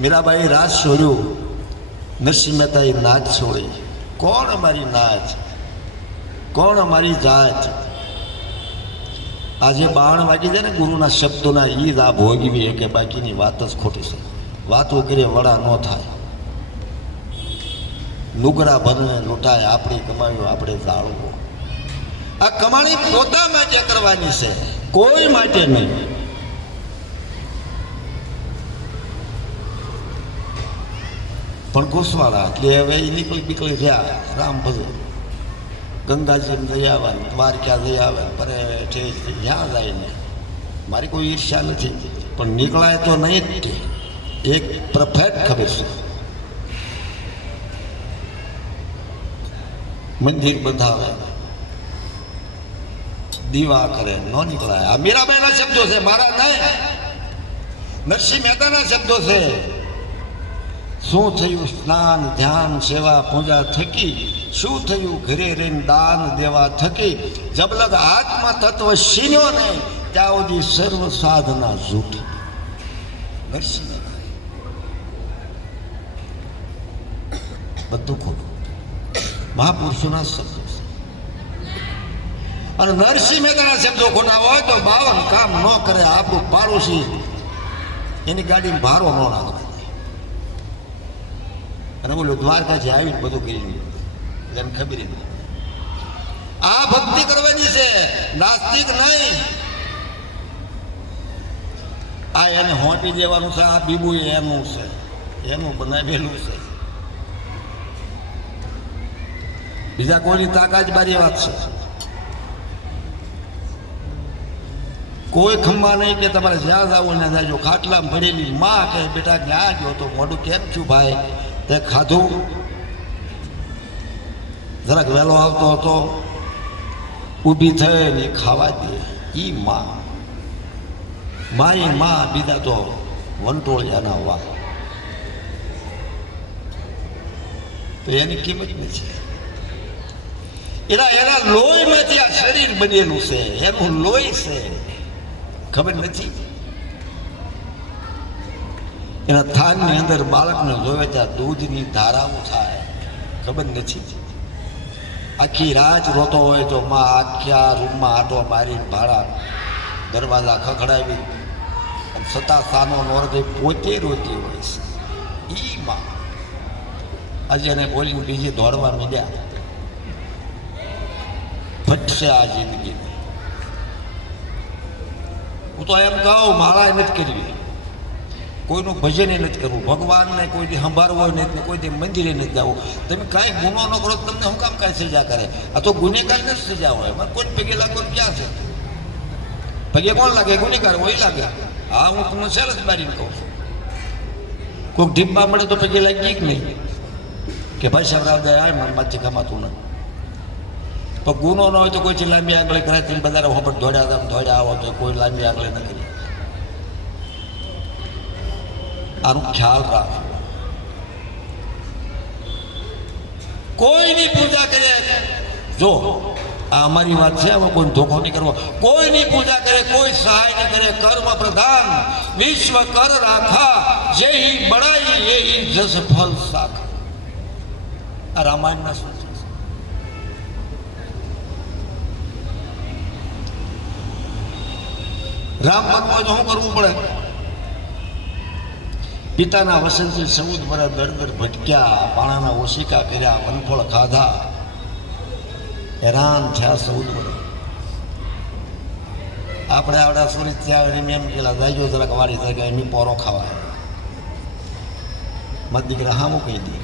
મીરાબાઈ રાજ છોડ્યું, નરસિંહ મહેતાએ નાચ છોડી. કોણ અમારી નાચ? કોણ અમારી જાત? આજે બાણ વાગી જાય ને ગુરુના શબ્દોના, એ જ આ ભોગવી કે બાકીની વાત જ ખોટી છે. વાતો કરીએ વડા ન થાય. નુગરા ભરને લૂંટાય, આપણી કમાયું આપણે જાળવો. આ કમાણી પોતા માટે કરવાની છે, કોઈ માટે નહીં. પણ ઘૂસવાળા એટલે હવે એ નીકળી ગયા. રામ ભજન, ગંગાજી જઈ આવે, દ્વારકા જઈ આવે, પરે જ્યાં જાય ને. મારી કોઈ ઈર્ષ્યા નથી, પણ નીકળાય તો નહીં જ. એક પરફેક્ટ ખબર છે. મંદિર બંધાવે, દીવા કરે, ન નીકળાય. આ મીરાબાઈના શબ્દો છે, મારા નહીં. નરસિંહ મહેતાના શબ્દો છે. શું થયું સ્નાન, ધ્યાન, સેવા, પૂજા થકી? શું થયું ઘરે રહીને દાન દેવા થકી? જબલગ આત્મા તત્વ સીન્યો નહીં ત્યાં સુધી સર્વ સાધના જૂઠી. નરસિંહ મહેતા બધું ખોટું. મહાપુરુષોના શબ્દો છે. અને નરસિંહ મહેતાના શબ્દો ખોટા હોય તો 52 કામ ન કરે. આપણું પાડોશી એની ગાડીમાં ભારો ન નાખવા અને બોલું દ્વારકાથી આવીને બધું કરી લીધું એને ખબર નહીં. આ ભક્તિ કરવાની છે, નાસ્તિક નહીં. આ એને હોંટી દેવાનું છે, આ બીબુ એનું છે, એનું બનાવેલું છે. બીજા કોઈની તાકાત બારી વાત છે. કોઈ ખંભા નહીં કે તમારે જ્યાં જવું ને જાજો. ખાટલામાં ભરેલી માં કે બેટા ક્યાં ગયો તો મોઢું કેમ છું ભાઈ તે ખાધું જરાક વહેલો આવતો હતો ઊભી થઈ ને ખાવા દે. ઈ માં મારી માં બીજા તો વંટોળિયાના વા તો એની કિંમત નથી. એના લોહીમાંથી આ શરીર બનેલું છે, એનું લોહી છે, ખબર નથી. એના થાનની અંદર બાળકને જોવે ત્યાં દૂધની ધારાઓ થાય, ખબર નથી. આખી રાત રોતો હોય તો માં આખા રૂમમાં આટો મારી ભાડા દરવાજા ખખડાવી છતાં સાનો નોરથી પોતે રોતી હોય છે. ઈ માં આજે એને બોલીને બીજી દોડવા મીડ્યા. ફટશે આ જિંદગી. હું તો એમ કહું માળા નથી કરવી, કોઈનું ભજન નથી કરવું, ભગવાનને કોઈથી સંભાળવો નથી, કોઈથી મંદિરે નથી જવું. તમે કાંઈ ગુનો ન કરો તમને શું કામ કાંઈ સજા કરે? આ તો ગુનેગાર નથી સજા હોય. મને કોઈ પગે લાગો ક્યાં છે? પગે કોણ લાગે? ગુનેગાર હોય લાગે. હા હું તમને સેલસ બારીને કહું છું. કોઈક ઢીપમાં મળે તો પગે લાગી કે નહીં કે ભાઈ સવરાવ દે આ મનમાંથી કમાતું નથી. પણ ગુનો ન હોય તો કોઈથી લાંબી આંગળી કરે. તમે બધા હોપટ દોડ્યા આવો તો કોઈ લાંબી આંગળી ન કરી. આનો ખ્યાલ રાખો. કોઈની પૂજા કરે, જો આ અમારી વાત છે, હવે કોઈ ધોખો નહીં કરવો. કોઈની પૂજા કરે, કોઈ સહાય નહીં કરે. કર્મ પ્રધાન વિશ્વ કર રાખા, જેહી બળાઈ એહી જસ ફલ સાખા. આ રામાયણના શું છે? રામ ભગવાન શું કરવું પડે? પિતાના વસનથી 14 વર્ષ દર ભટક્યા, પાણાના ઓશિકા કર્યા, વનફળ ખાધા, હેરાન થયા 14 વર્ષ. આપણે આવડા સુરત થયા એમ પેલા જાજો જરાક વાળી થઈ ગયા એમની પોરો ખાવા. મત દીકરા હામું કહી દે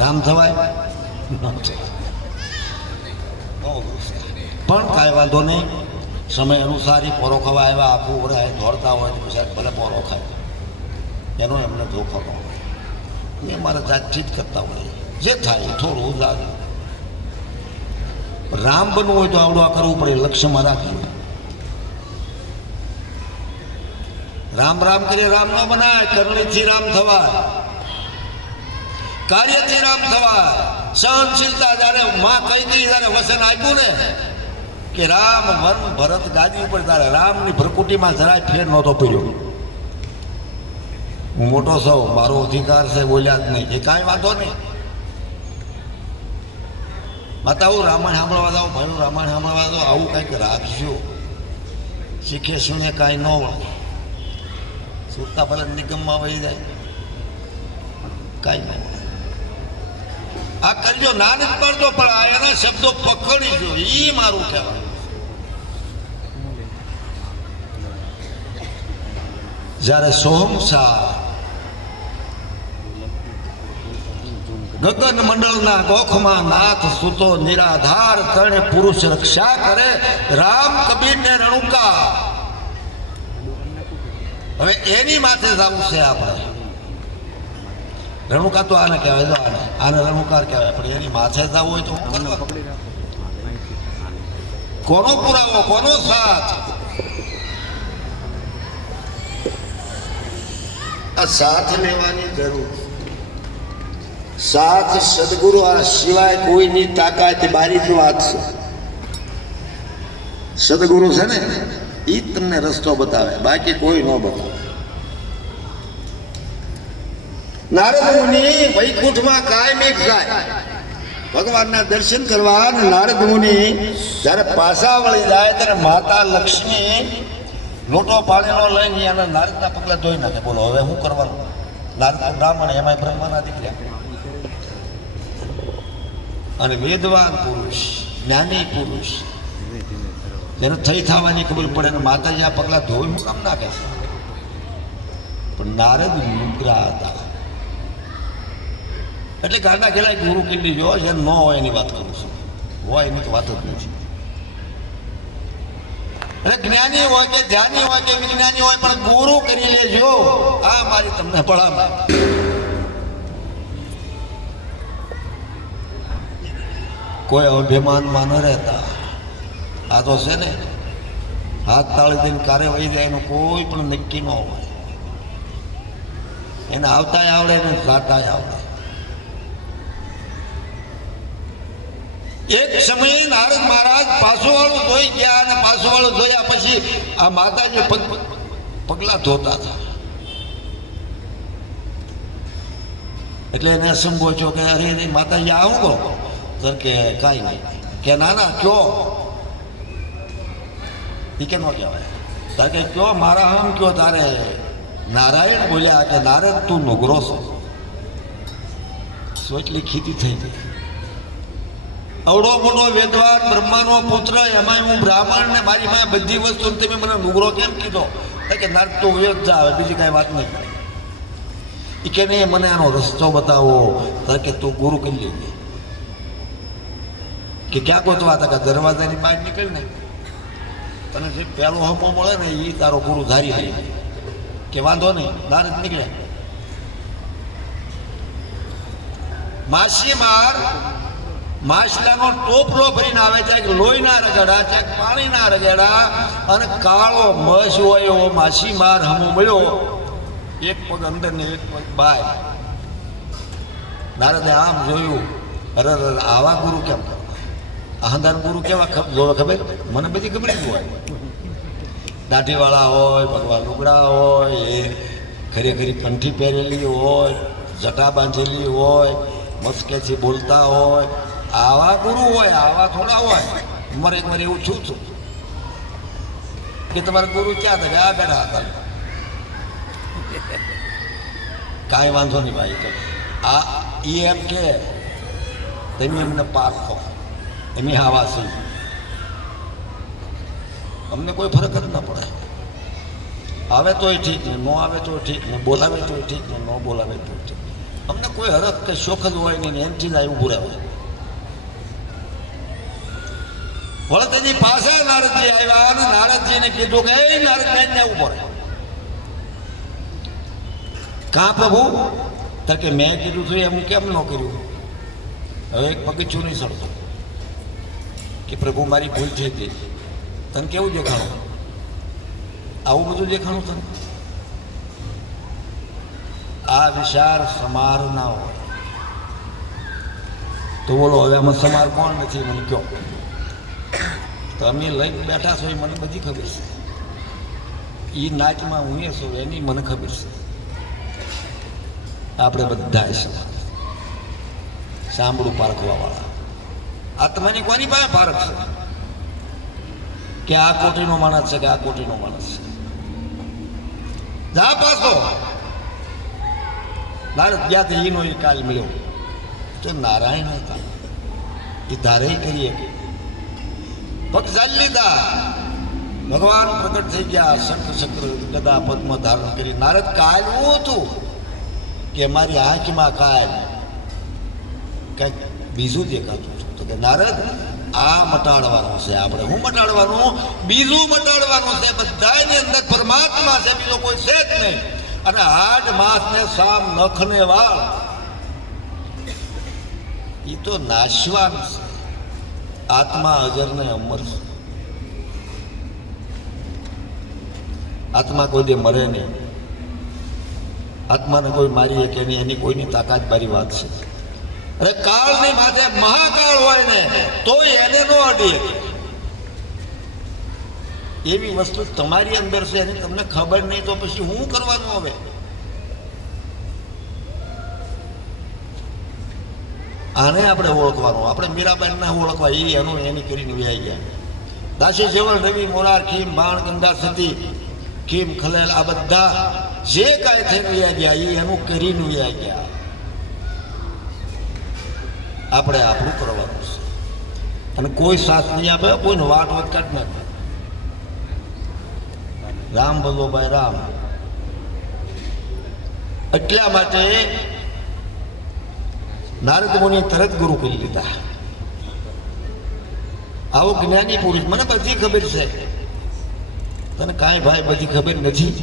રામ થવાય પણ કાંઈ વાંધો નહીં. સમય અનુસાર પોરો ખાવા આવ્યા, આખું વરાય દોડતા હોય તો પછી ભલે પોરો ખાય, એનો એમને ધોખો ન હોય. એ મારા જાતથી જ કરતા હોય, જે થાય થોડું લાગે. રામ બનવું હોય તો આવડું આ કરવું પડે, લક્ષ્યમાં રાખવું. રામ રામ કરીએ રામ ન બનાય. કરણીથી રામ થવાય, કાર્યથી રામ થવાય. સહનશીલતા જયારે માં કહી ગઈ જયારે વસન આપ્યું ને કે રામ વન ભરત ગાદી ઉપર, તારે રામની ભરકુટીમાં જરાય ફેર નહોતો પડ્યો. હું મોટો સૌ, મારો અધિકાર છે, બોલ્યા જ નહીં. એ કાંઈ વાંધો નહીં. માતા હું રામાયણ સાંભળવા જાઉં, ભાઈ રામાયણ સાંભળવા જાઉં, આવું કંઈક રાખજો. શીખે સુને કાંઈ ન હોય, સુરતા ભલે નિગમમાં વહી જાય, કાંઈ ન હોય. આ કરજો, ના નથી પડતો પણ આ એના શબ્દો પકડીજો, એ મારું કહેવાય. જ્યારે સોહમસા ગગન મંડળના ગોખમાં નાથ સૂતો નિરાધાર, તણે પુરુષ રક્ષા કરે, રામ કબીર ને રણુકા. હવે એની માથે જવું છે આપણે. રણુકા તો આને કહેવાય, જો આને રણુકાર કહેવાય. પણ એની માથે જવું હોય તો શું કરવા? કોનો પુરાવો, કોનો સાથ? આ સાથ લેવાની જરૂર. સાથ સદગુરુ આ સિવાય કોઈની તાકાત બારી જ વાત છે. સદગુરુ છે ને એ તમને રસ્તો બતાવે, બાકી કોઈ ન બતાવે. નારદ મુનિ વૈકુંઠમાં કાયમિક જાય ભગવાનના દર્શન કરવા, અને નારદ મુનિ જ્યારે પાછા વળી જાય ત્યારે માતા લક્ષ્મી લોટો પાણીનો લઈને એના નારદના પગલા ધોઈ નાખે. બોલો હવે શું કરવાનું? નારદ તો બ્રાહ્મણ, એમાંય બ્રહ્માના દીકરા, અને વેદવાન પુરુષ, જ્ઞાની પુરુષ, જેને થઈ થવાની ખબર પડે ને માતાજી આ પગલા ધોઈ હું કામ નાખે છે? પણ નારદ લુગરા હતા. એટલે ગાંડા ખેલાય ગુરુ કેટલી જો છે, ન હોય એની વાત કરું છું, હોય એની તો વાત જ નથી. એટલે જ્ઞાની હોય કે ધ્યાની હોય કે વિજ્ઞાની હોય, પણ ગુરુ કરી લેજો. આ મારી તમને ભલામણ. કોઈ અભિમાનમાં ન રહેતા. આ તો છે ને હાથ તાળી દઈને કારે વહી જાય એનું કોઈ પણ નક્કી ન હોય. એને આવતાય આવડે ને જાતાય આવડે. એક સમયે નારદ મહારાજ પાછુવાળું જોઈ ગયા, અને પાછુવાળું જોયા પછી આ માતાજી પગલા ધોતા હતા. એટલે એને સંબોધ્યો કે અરે માતાજી આવું કહો. સર કે કાંઈ નહીં. કે ના ના કયો. એ કે ન કહેવાય. તારે કે કયો મારા આમ કયો. તારે નારાયણ બોલ્યા કે નારદ તું નુગરો છો. સોચલી ખીતી થઈ ગઈ. અવડો મોટો વેદવાન બ્રહ્માનો પુત્ર, એમાં હું બ્રાહ્મણ ને મારી માં બધી વસ્તુ, તમે મને નુગરો કેમ કીધો? કે નારદ તો વેદ જા, હવે બીજી કાંઈ વાત નહીં. એ કે નહીં, મને આનો રસ્તો બતાવો. કે તું ગુરુ કરી લેજે. કે ક્યાં ગોતવા હતા? કે દરવાજાની બહાર નીકળ ને, તને જે પહેલો હમો મળે ને એ તારો ગુરુ ધારી લે. કે વાંધો નહીં. નારદ નીકળ્યા. માસી માર માછલાનો ટોપલો ભરીને આવે છે, લોહીના રગડા છે, પાણીના રગડા, અને કાળો મસ હોય એવો માસી માર હમો મળ્યો. એક પગ અંદર ને એક પગ બહાર. નારદે આમ જોયું, અરે આવા ગુરુ કેમ? અહંકાર ગુરુ કેવા ખબર? મને બધી ખબર જ હોય. દાઢીવાળા હોય, ભગવાન લુગડા હોય, એ ખરેખરી કંઠી પહેરેલી હોય, જટા બાંધેલી હોય, મસ્કેથી બોલતા હોય. આવા ગુરુ હોય, આવા થોડા હોય. મરે એવું છું કે તમારા ગુરુ ક્યાં હતા? આ બેઠા હતા. કાંઈ વાંધો નહીં ભાઈ. તો આ એમ કે તમે એમને પારખો, એમ આવા છે. અમને કોઈ ફરક જ ના પડે. આવે તોય ઠીક ને, ન આવે તો ઠીક ને, બોલાવે તો ઠીક ને, ન બોલાવે તો ઠીક. અમને કોઈ હરખ કે શોખ જ હોય નહીં. એમથી જ આવ્યું પૂરા હોય. વળતેની પાસે નારદજી આવ્યા, અને નારદજીને કીધું કે એ નારદ બેનને આવવું પડે. કાં પ્રભુ? તાર કે મેં કીધું છું એમ કેમ ન કર્યું? હવે એક પગથિયું નહીં સડતો. કે પ્રભુ મારી ભૂલ થઈ ગઈ. તને કેવું દેખાણું? આવું બધું દેખાણું તને? આ વિચાર સમાર ના હોય તો બોલો હવે આમાં સમાર કોણ નથી? મને કહો. તમે લઈને બેઠા છો એ મને બધી ખબર છે. એ નાચમાં હું એ છું એની મને ખબર છે. આપણે બધા સમાન, સાંભળું પારખવા વાળા. આત્માની કોની પાસે પારખ છે? કે આ કોટીનો માણસ છે કે આ કોટીનો માણસ છે? જા પાછો. નારદ ગયા તો એનો એ કાલ મળ્યો તો નારાયણ હતા. એ ધારે કરીએ કે પગ ચાલી લીધા. ભગવાન પ્રગટ થઈ ગયા. શંખ ચક્ર ગદા પદ્મ ધારણ કરી. નારદ કાલ એવું હતું કે મારી આંખમાં કાલ કંઈક બીજું દેખાતું હતું. તો કે નારદ આ મટાડવાનું છે આપણે. હું મટાડવાનું? બીજું મટાડવાનું છે. બધાની અંદર પરમાત્મા છે, બીજો કોઈ છે જ નહીં. અને હાડ માંસ ને સામ નખ ને વાળ એ તો નાશવાન છે. આત્મા અજર ને અમર છે. આત્મા કોઈ દે મરે નહીં. આત્માને કોઈ મારી કે નહીં, એની કોઈની તાકાત બારી વાત છે. અરે કાળની માથે મહાકાળ હોય ને તોય એને ન અડીએ. એવી વસ્તુ તમારી અંદર છે, એની તમને ખબર નહીં તો પછી હું કરવાનું? હવે આને આપણે ઓળખવાનું. આપણે મીરાબાઈને ઓળખવા, એ એનું એની કરીને વ્યાઈ ગયા. દાસી જેવલ રવિ મોરાર ખીમ બાણ ગંગા સતી કેમ ખલેલ, આ બધા જે કાંઈ થઈને વયા ગયા એ એનું કરીને વયા ગયા. આપણે આપણું કરવાનું છે. અને કોઈ સાથ નહીં આપે, કોઈને વાટ વાત કાઢ નાખે. રામ બોલો ભાઈ રામ. એટલા માટે નારદ મુનિએ તરત ગુરુ કરી લીધા. આવો જ્ઞાની પુરુષ, મને બધી ખબર છે, તને કાંઈ ભાઈ બધી ખબર નથી.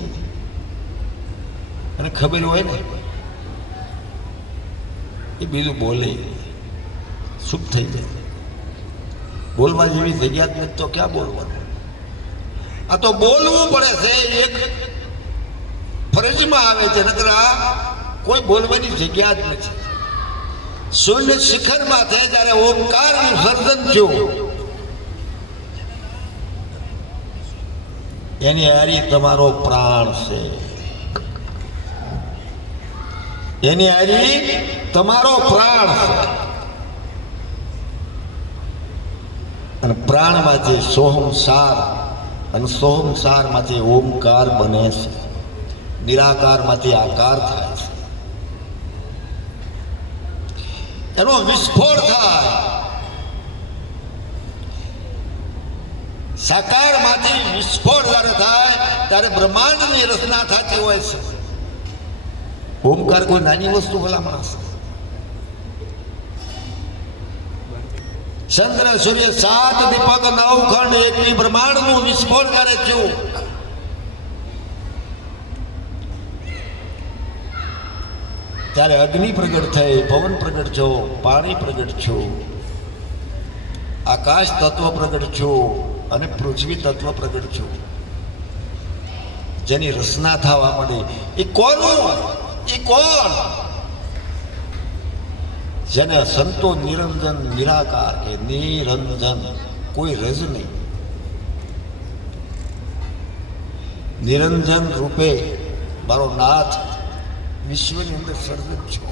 અને ખબર હોય ને એ બીજું બોલે ચૂપ થઈ જાય. બોલવા જેવી જગ્યા જ નથી તો ક્યાં બોલવાનું? આ તો બોલવું પડે છે, એક ફરજમાં આવે છે, નકર આ કોઈ બોલવાની જગ્યા જ નથી. શૂન્ય શિખરમાં થાય ત્યારે ઓમકારનું સર્જન થયું, એની હારી તમારો પ્રાણ છે. એની હારી તમારો પ્રાણ છે. અને પ્રાણમાંથી સોહમસાર, અને સોહમસારમાંથી ઓમકાર બને છે. નિરાકારમાંથી આકાર થાય છે, એનો વિસ્ફોટ થાય. સાકારમાંથી વિસ્ફોટ જ્યારે થાય ત્યારે બ્રહ્માંડની રચના થતી હોય છે. ઓમકાર કોઈ નાની વસ્તુ ભલા માણસ. ચંદ્ર સૂર્ય 7 દીપક 9 ખંડ એકની બ્રહ્માંડનું વિસ્ફોટ જ્યારે થયું, ત્યારે અગ્નિ પ્રગટ થઈ, પવન પ્રગટ થયો, પાણી પ્રગટ થયું, આકાશ તત્વ પ્રગટ થયું અને પૃથ્વી તત્વ પ્રગટ થયું. જેની રચના થવા માંડી એ કોનું? એ કોણ? જેને સંતો નિરંજન નિરાકાર કે નિરંજન, કોઈ રજ નહીં. નિરંજન રૂપે મારો નાથ વિશ્વની અંદર સર્જન છો.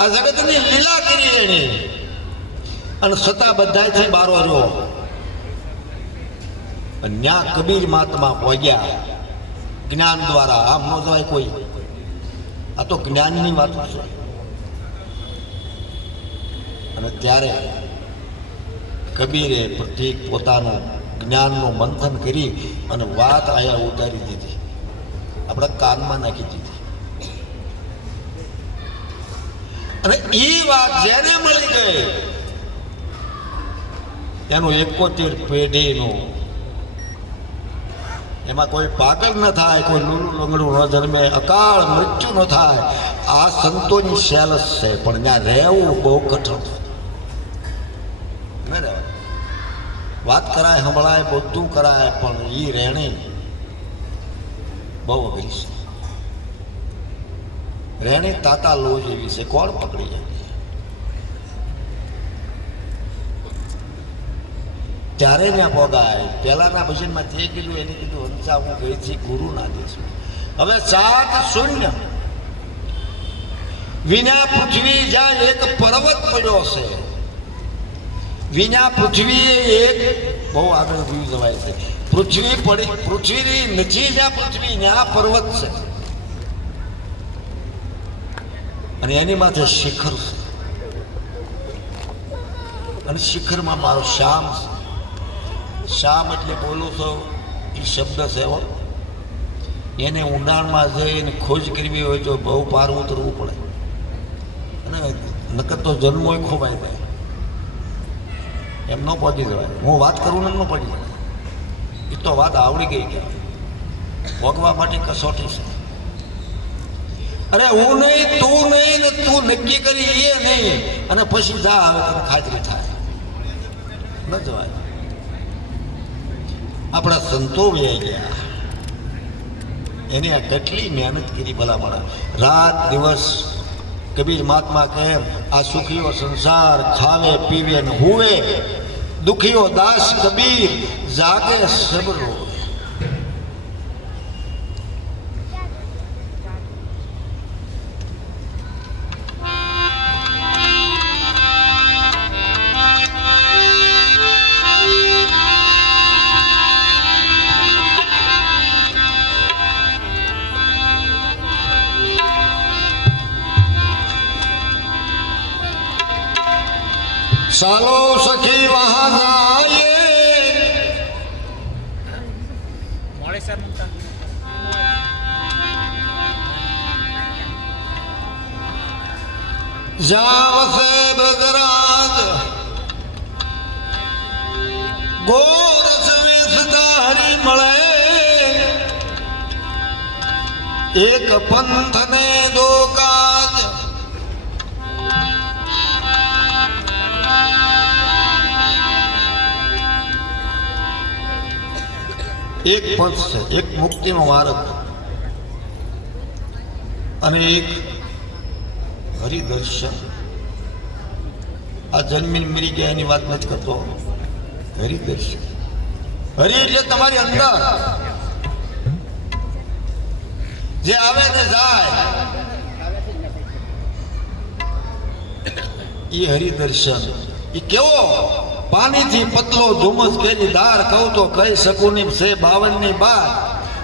આ જગતની લીલા કરી એની, અને છતાં બધાથી બારો રહ્યો. ન્યા કબીર મહાત્મા પહોંચ્યા જ્ઞાન દ્વારા. આમ ન જવાય કોઈ, આ તો જ્ઞાનની વાત છે. અને ત્યારે કબીરે પ્રત્યેક પોતાનું જ્ઞાનનું મંથન કરી અને વાત આયા ઉતારી દીધી, આપણા કાનમાં નાખી દીધી. અને એ વાત જેને મળી ગઈ એનું 71 પેઢીનું, એમાં કોઈ પાગલ ન થાય, કોઈ લૂલું લંગડું ન જન્મે, અકાળ મૃત્યુ ન થાય. આ સંતોની સેલસ છે. પણ ત્યાં રહેવું બહુ કઠણ છે. ન રહેવાય. વાત કરાય, સંભળાય, બધું કરાય, પણ એ રહેણી બહુ અઘરી છે. રહેણી તાતા લો જેવી છે, કોણ પકડી જાય? ત્યારે ત્યાં પોગાય. પહેલાના ભજનમાં જે કીધું એને કીધું, હંસા હું ગઈ છી ગુરુના દેશમાં. હવે 7 શૂન્ય વિના પૃથ્વી જ્યાં એક પર્વત પડ્યો છે, વિના પૃથ્વી એક બહુ આગળ વ્યૂ જવાય છે. પૃથ્વી પડી, પૃથ્વીની નજીક જ્યાં પૃથ્વી ત્યાં પર્વત છે, અને એની માથે શિખર છે. અને શિખરમાં મારો શ્યામ છે. શ્યામ એટલે બોલું છો એ શબ્દ છે. એને ઊંડાણમાં જઈને ખોજ કરવી હોય તો બહુ પાર ઉતરવું પડે, અને નકર તો જન્મો ખોવાઈ જાય. એમ ન પહોંચી જવાય. હું વાત કરું ને એમ ન પહોંચી જાય. એ તો વાત આવડી ગઈ કે ભોગવા માટે કસોટી છે. અરે હું નહીં, તું નહીં, ને તું નક્કી કરી એ નહીં, અને પછી જા આવે તને ખાતરી થાય. ન જવાય. આપણા સંતો વ્યાઈ ગયા, એની આ કેટલી મહેનત કરી ભલા મારા. રાત દિવસ કબીર મહાત્મા કહે, આ સુખીઓ સંસાર ખાવે પીવે ને હુવે, દુખીઓ દાસ કબીર જાગે સબરો. ચાલો સખી વહાં જાયે જ્યાં વસે બ્રજરાજ ગોરસ વેસતા હરી મળે એક પંથ ને દો કાજ એક પંથ છે, એક મુક્તિનો માર્ગ અને એક હરિદર્શન. આ જન્મીન મરી ગયા એની વાત નથી કરતો. હરિદર્શન, હરિ એટલે તમારી અંદર જે આવે ને જાય એ હરિદર્શન. એ કેવો? પાણીથી પતલો ધુમસ કેરી ધાર કહું તો કહી શકું નહીં છે 52 ની બાર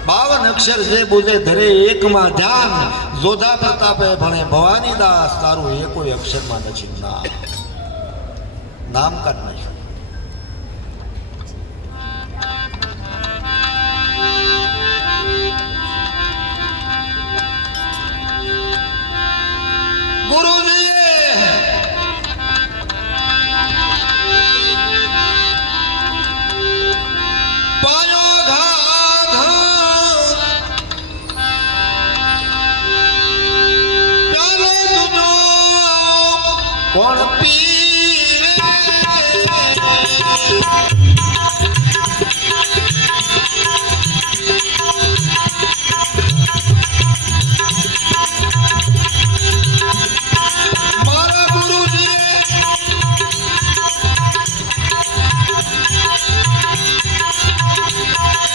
52 અક્ષર જે બુધે ધરે એકમાં ધ્યાન જોધા પ્રતાપે ભણે ભવાની દાસ તારું એ કોઈ અક્ષરમાં નથી નામ કાઢ નાખ્યું. કોણ પીરે મારા ગુરુજી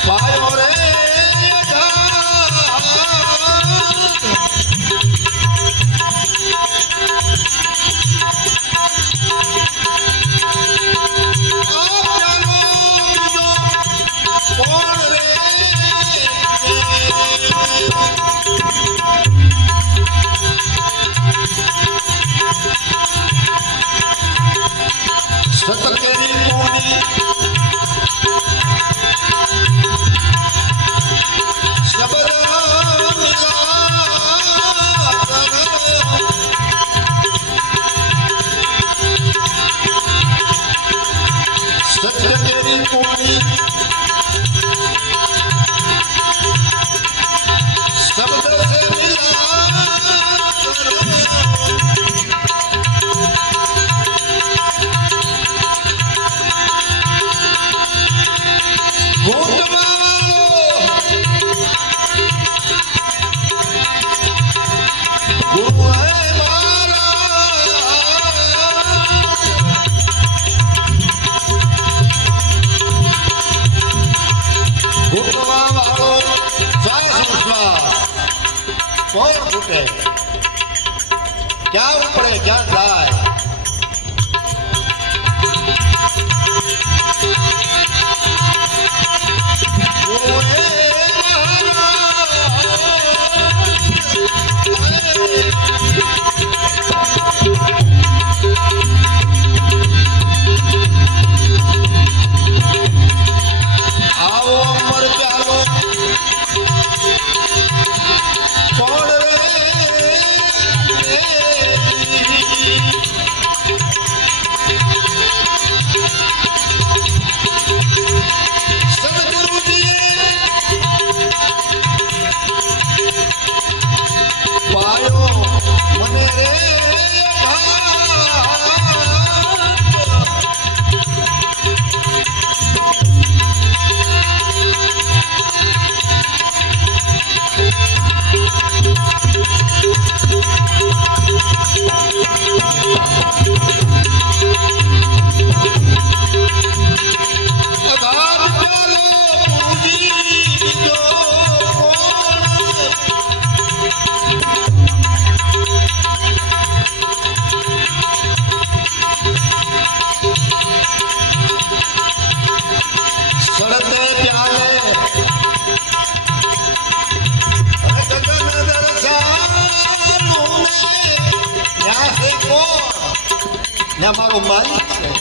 પાયો રે ક્યાં ઉપડે ક્યાં જાય આવો અમર ચાલો કોણ મારો માલિક છે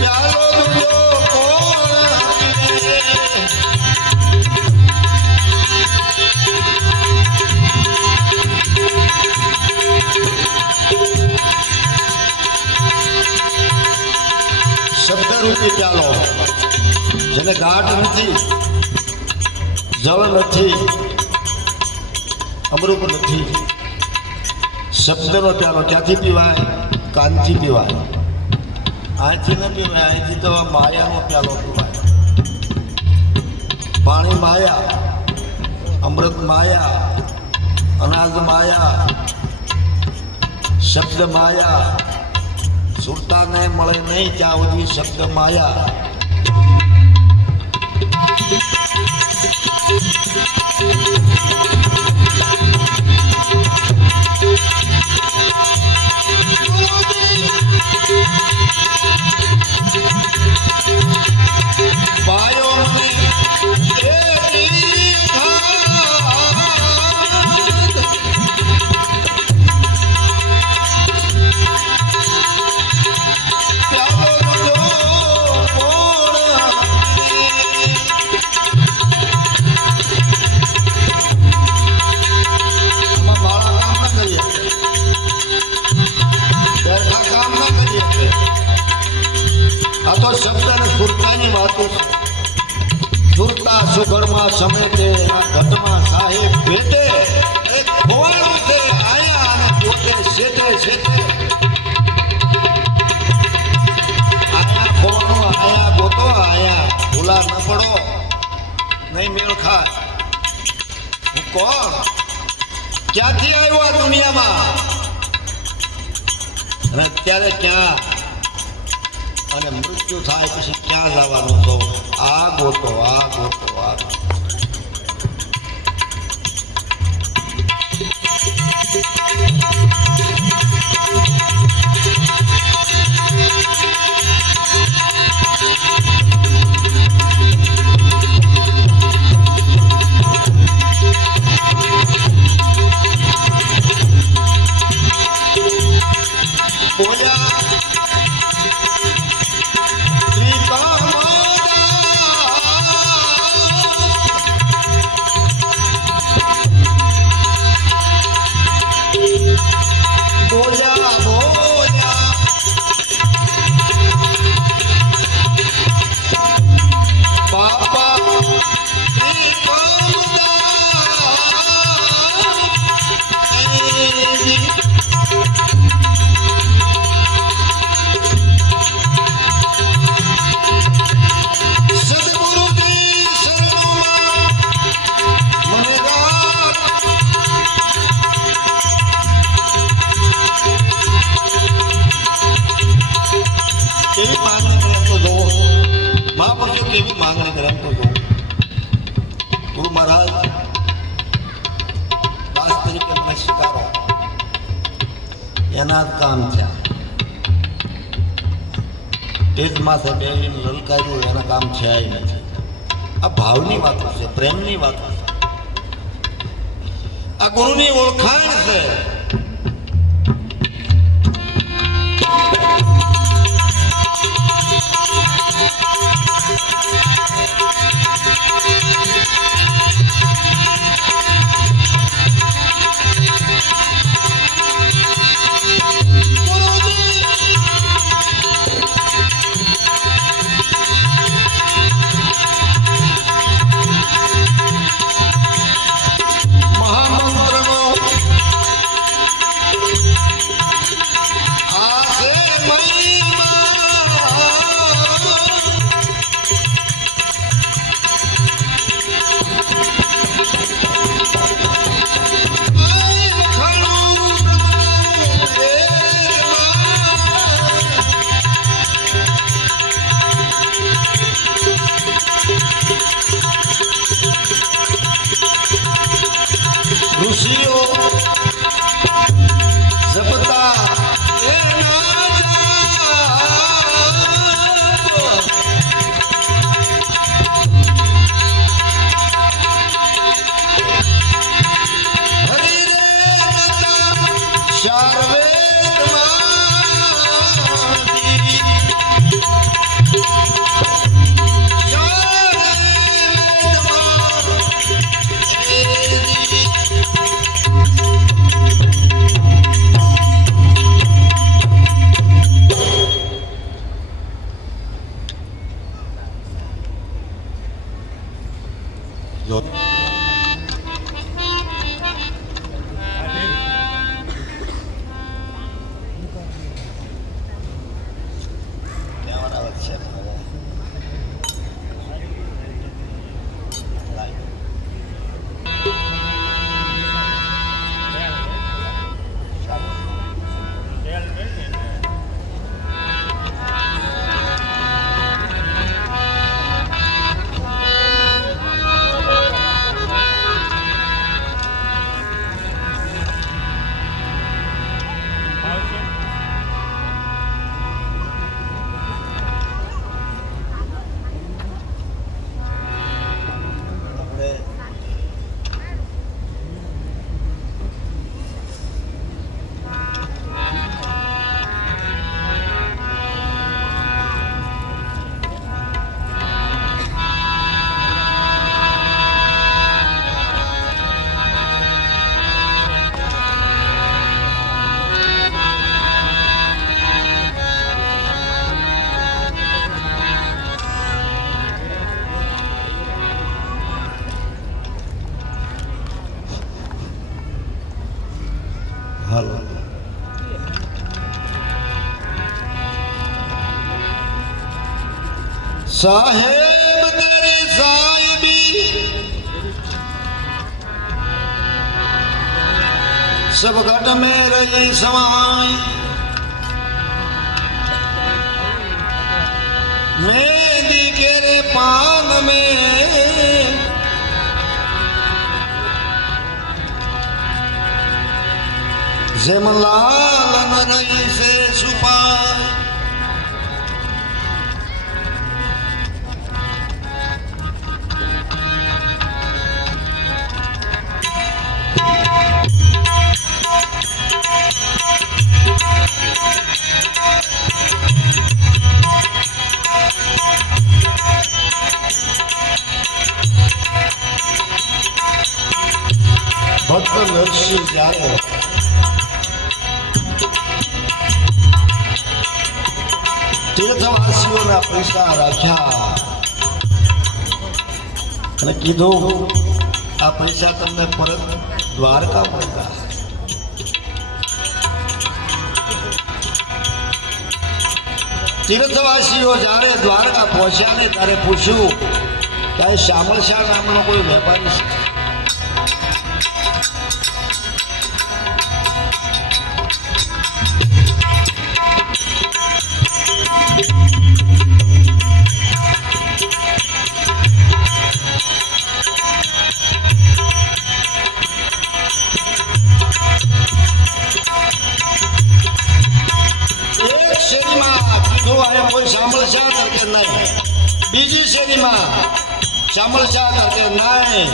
પ્યાલો દૂધો કોણ પીવે? શબ્દરૂપી પ્યાલો જેને ગાંઠ નથી, જળ નથી, અમૃત નથી. શબ્દનો પ્યાલો ક્યાંથી પીવાય? કાનથી પીવાય. અહીંથી ન પીવાય, અહીંથી તો માયાનો પ્યાલો પીવાય. પાણી માયા, અમૃત માયા, અનાજ માયા, શબ્દ માયા. સુરતાને મળે નહીં ત્યાં સુધી શબ્દ માયા. પાયો મને શબ્દ અને સુરતાની વાતો છે. સુરતા સુઘડમાં સમેટે એના ઘટમાં સાહેબ ભેટે. એક ખોવાણું છે આયા અને પોતે શેઠે શેઠે. આયા ખોવાનું, આયા ગોતો, આયા ભૂલા ન પડો, નહીં મેળ ખાય. હું કોણ? ક્યાંથી આવ્યો આ દુનિયામાં અને અત્યારે ક્યાં? અને મૃત્યુ થાય પછી ક્યાં જવાનું? તો આ ગોતો, આ ગોતો, આ કેવી માંગણી કરે તો જો ગુરુ મહારાજ દાસ તરીકે મને સ્વીકારો. એના જ કામ છે. તેજ માથે બેહીને લલકાર્યું એના કામ છે નથી. આ ભાવની વાતો છે, પ્રેમની વાતો છે. આ ગુરુની ઓળખાણ છે. ચારવે હાલો સાહેબ તેરી સાહેબી सब घट में रही समाई मेहंदी के रे पान में जमलाल न रही से छुपाई ભક્ત નરસિંહ જ્યારે તીર્થવાસીઓના પૈસા રાખ્યા અને કીધું આ પૈસા તમને પરત દ્વારકા મળતા. તીર્થવાસીઓ જ્યારે દ્વારકા પહોંચ્યા ને ત્યારે પૂછ્યું કે આ શામળ શાહ નામનો કોઈ વેપારી છે? બીજી શેરીમાં શામળ શાહ કરકે નહીં,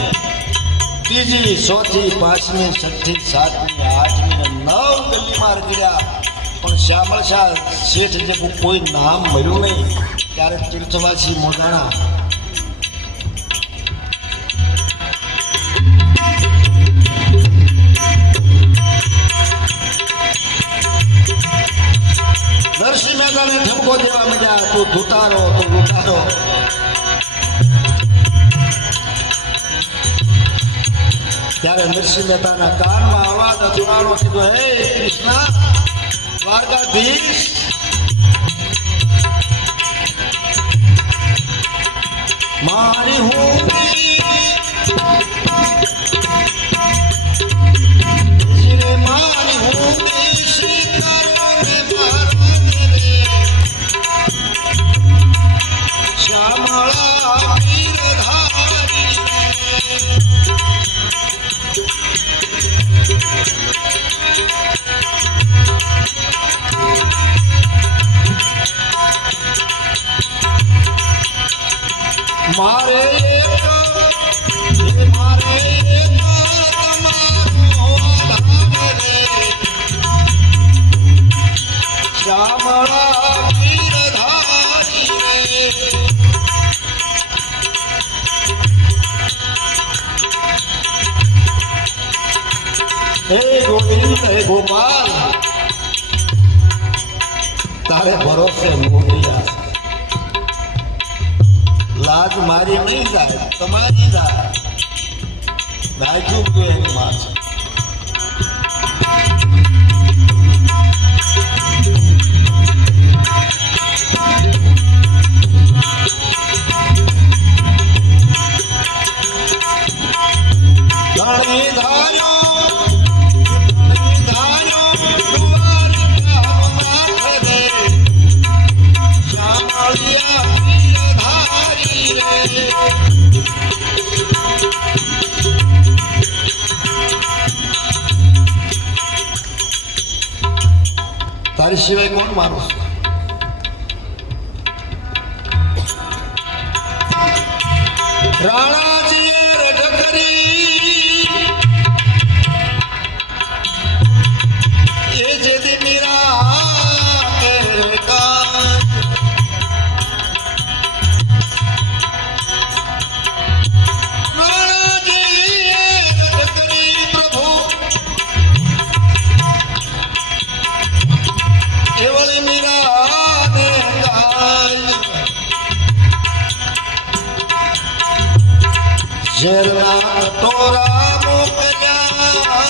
ત્રીજી ચોથી પાંચમી છઠ્ઠી સાતમી આઠમી ને 9 ગલીમાં ગયા પણ શામળ શાહ શેઠ જેવું કોઈ નામ મળ્યું નહીં. ત્યારે તીર્થવાસી મોદાણા નરસિંહ મહેતાને ઠપકો દેવા માંડ્યા, તું ધૂતારો તું લૂંટારો. ત્યારે નરસિંહ મહેતાના કાનમાં અવાજ અધુરાનો કીધો, હે કૃષ્ણ દ્વારકાધીશ, મારી હું મારી હું શ્યામળા પીરધારી મારે મારે શ્યામળા પીરધારી હે ગોવિંદ હે ગોપાલ, તારે ભરોસે મોકલ્યા. લાજ મારી નહીં જાય, તમારી જાય. નાખ્યું ગયું એની માં છે. ઘણી ધાર્યો તારી સિવાય કોણ મારું છે? રાણાજીએ રજ કરી એ જેદી મીરા ઝેરના ટોરા મોકલ્યા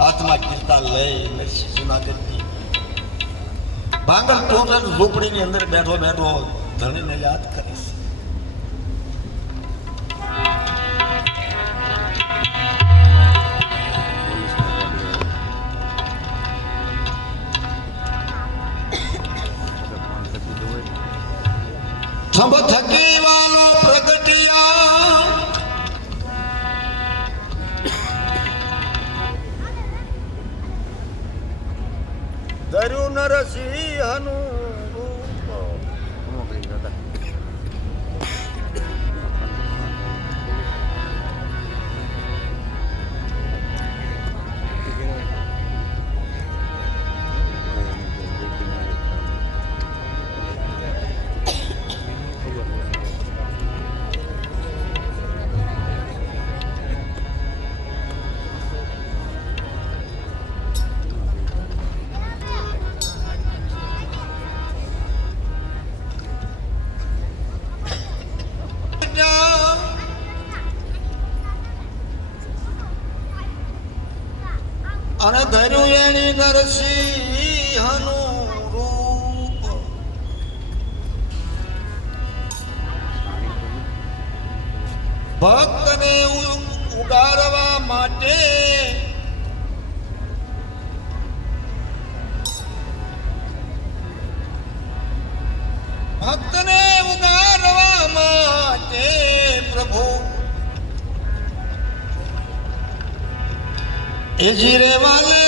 હાથમાં કીર્તન લઈ જુનાગઢની ભાંગર ટોટલ ઝૂંપડીની અંદર બેઠો બેઠો ધણીને યાદ કરીશ. થંભ થકી વાલો પ્રગટિયા ધર્યું નરસિંહનું અને ધર્યું એની નરસિંહનું રૂપ. ભક્તને ઉગારવા માટે પ્રભુ એ જીરે વાલે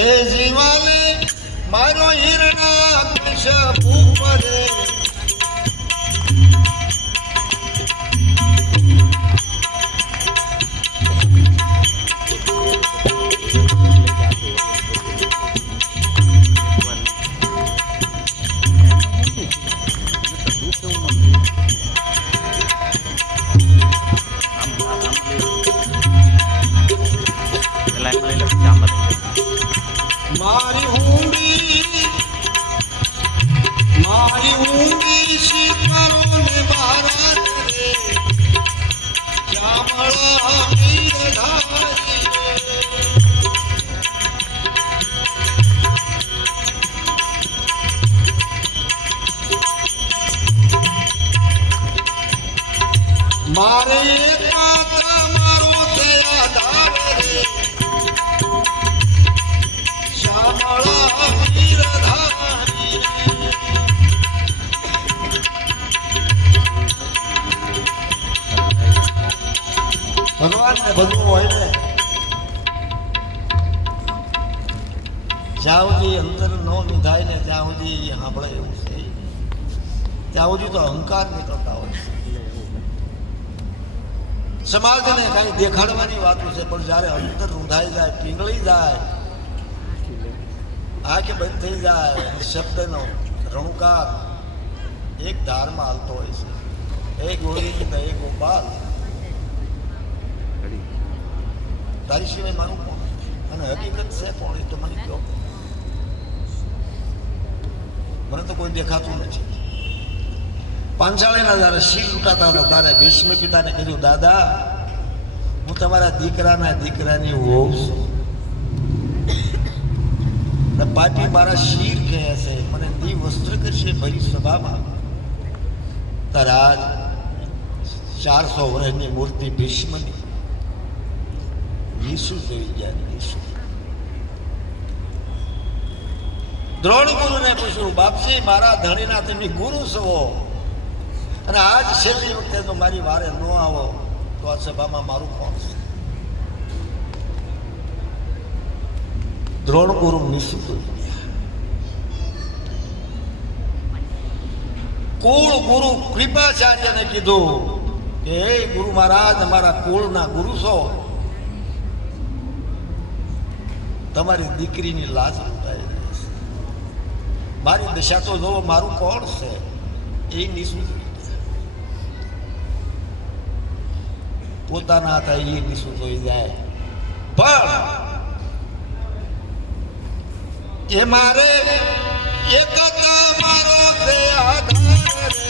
એ જીવાલે મારો હિરણા કૃષ્ણ ભૂપરે મારે મારો દયા ધારે રે શ્યામળા વીરધારી ભગવાનને ભજવું હોય ને જ્યાં સુધી અંતર ન નિધાય ને ત્યાં સુધી સાંભળે એવું છે, ત્યાં સુધી તો અહંકાર નીકળતા હોય છે. સમાજને કઈ દેખાડવાની વાતો છે, પણ જયારે અંતર રૂંધાઈ જાય, પીંગળી જાય, આંખ બંધ થઈ જાય, શબ્દનો રણુકાર એક ધારમાં હાલતો હોય છે, એક ગોવિંદ એક ગોપાલ, તારી સિવાય મારું કોણ અને હકીકત છે કોણ એ તો મને કહો. મને તો કોઈ દેખાતું નથી. પાંચાળીના જયારે શીર લૂંટાતા હતા ત્યારે ભીષ્મ પિતાને કીધું, દાદા હું તમારા દીકરાના દીકરાની વહુ છું ને પાટી મારા શીર કહે છે, મને દી વસ્ત્ર કરશે ભરી સભામાં. ત્યારે આજ 400 વર્ષની મૂર્તિ ભીષ્મની ઈસુ જોઈ ગયા. ઈસુ દ્રોણ ગુરુને પૂછ્યું, બાપજી મારા ધણીના તમે ગુરુ છો અને આજ છેલ્લી વખતે તો મારી વારે ન આવો તો આ સભામાં મારું કોણ છે? દ્રોણ ગુરુ નિશ્ચિત કુળ ગુરુ કૃપાચાર્યને કીધું કે હે ગુરુ મહારાજ અમારા કુળના ગુરુ છો, તમારી દીકરીની લાજ ઉતારી દઈશ. મારી દશા તો જોવો, મારું કોણ છે એ નિસું પોતાના હતા એ નિસું જોઈ જાય, પણ એ મારે એક મારો છે આધાર રે.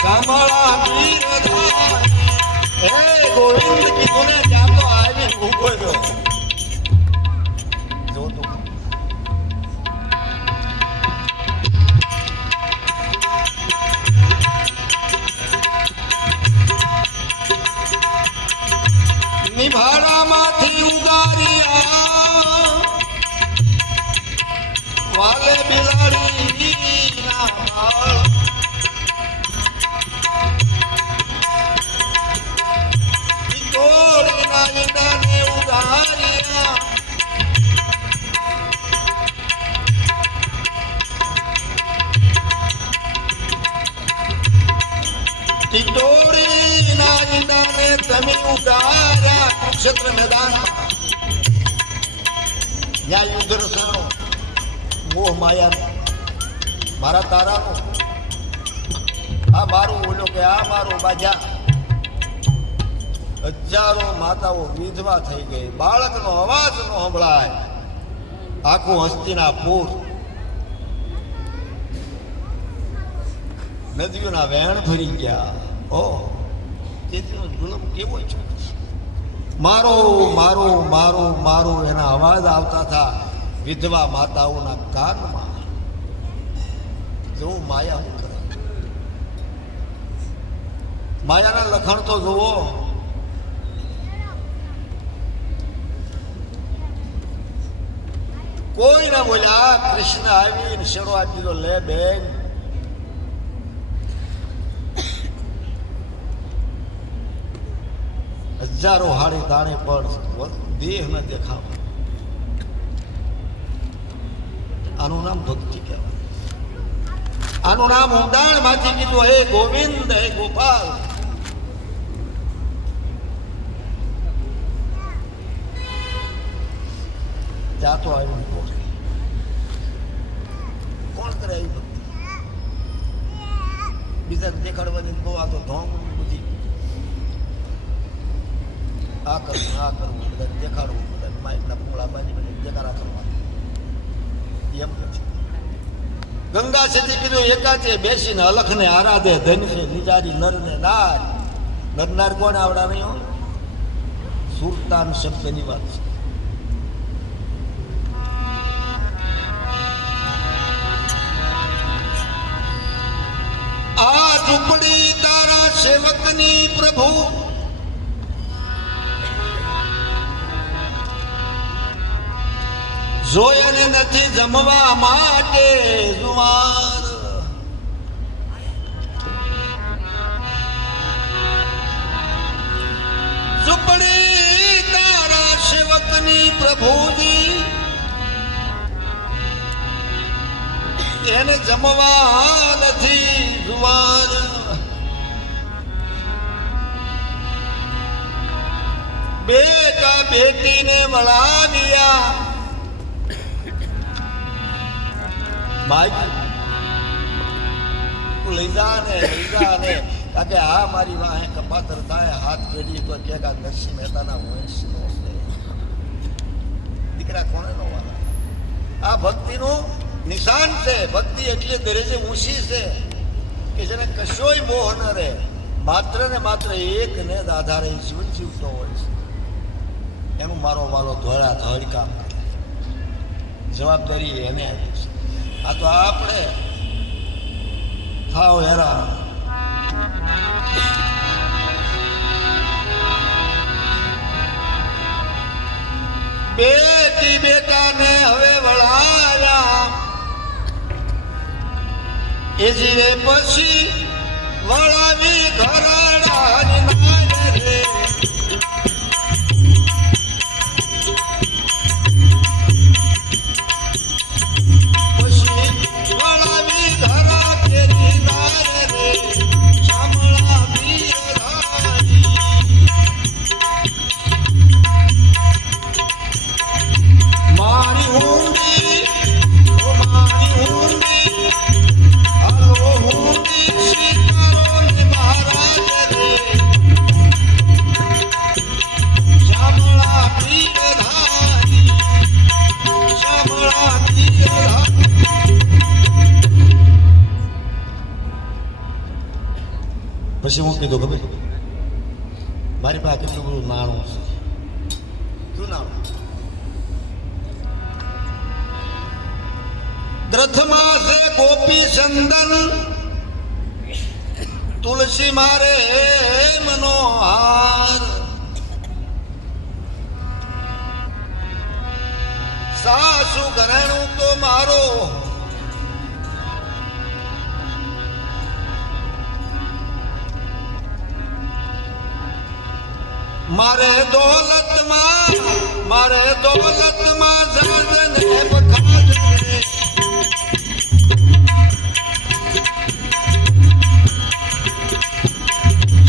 કમળા વીરધારી હે ગોવિંદ કીધું ને જાતો આવી ઉભો રહ્યો. જો તો નિભાડામાંથી ઉગારિયા વાલે બિલાડી ના માળ તમે ઉગાર્યા કુરુક્ષેત્ર મેદાનમાં. ત્યાં યુદ્ધ રસાનો મોહ માયા મારા તારાનો, આ મારું ઓલો કે આ મારો બાજા. હજારો માતાઓ વિધવા થઈ ગઈ, બાળકનો અવાજ ન સંભળાય. આખું હસ્તિનાપુર નદીઓના વહેણ ભરી ગયા. ઓહ, તેનો જુલમ કેવો છે. મારો મારો મારો મારો એના અવાજ આવતા હતા વિધવા માતાઓના કાનમાં. જો માયા શું કરે, માયાના લખણ તો જુઓ. કોઈ ના બોલ્યા, કૃષ્ણ આવીને શેરો આપી દીધો, લે બેન. હજારો હાડી દાણે પણ દેહ ન દેખાવ. આનું નામ ભક્તિ કહેવાય. આનું નામ ઊંડાણ માંથી કીધું, હે ગોવિંદ, હે ગોપાલ. જાતો આવ્યું કોણ કરે આવી ભક્તિ? બીજા દેખાડવાની બહુ આ તો ઢોંગ બધી આ કરવું બધા દેખાડવું, બધા માઇકના પૂંગળા બાજી દેખાડા કરવા એમ નથી. ગંગા સેથી કીધું એકાચે બેસીને અલખને આરાધે ધન છે નિજારી નરને નાર. નરનાર કોણ આવડા નહીં હો, સુરતાન શબ્દની વાત છે. આ ઝૂંપડી તારા સેવકની પ્રભુ, જોઈને નથી જમવા માટે જુવાર. ઝૂંપડી તારા સેવકની પ્રભુજી, એને જમવા નથી જુવાર. બેટા બેટીને વળાવ્યા, લઈ જા ને કારણ કે આ મારી વાહે કપાતર થાય હાથ પેઢી તો કે નરસિંહ મહેતાના વંશનો છે. દીકરા કોને નો વાલા? આ ભક્તિનું નિશાન છે. ભક્તિ એટલી દરેજે ઊંચી છે કે જેને કશોય મોહ ન રહે, માત્ર ને માત્ર એકને જ આધારે જીવન જીવતો હોય છે. એનું મારો વાલો ધોળા ધોળ કામ કરે, જવાબદારી એને આપી છે. આ તો આપણે થાવ હેરાન. બેટી બેટાને હવે વળાયા, એ જીવે પછી વળાવી ઘરાડા રે. પછી હું કીધું ખબર મારી પાસે કેટલું બધું નાણું છે. શું નાણું? ગ્રંથમાં છે ગોપી ચંદન તુલસી મારે મનોહાર, સાસુ ઘરેણું તો મારો મારે દોલતમાં જાજને બખાજને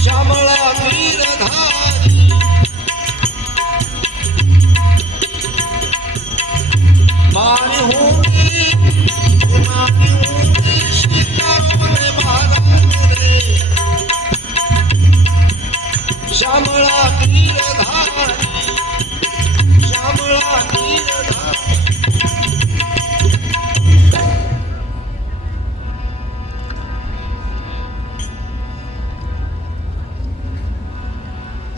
શામળા વીરધારી મારી હુંડી શિકારોને મારા રે શામળા વીરધારી શામળા વીરધારી.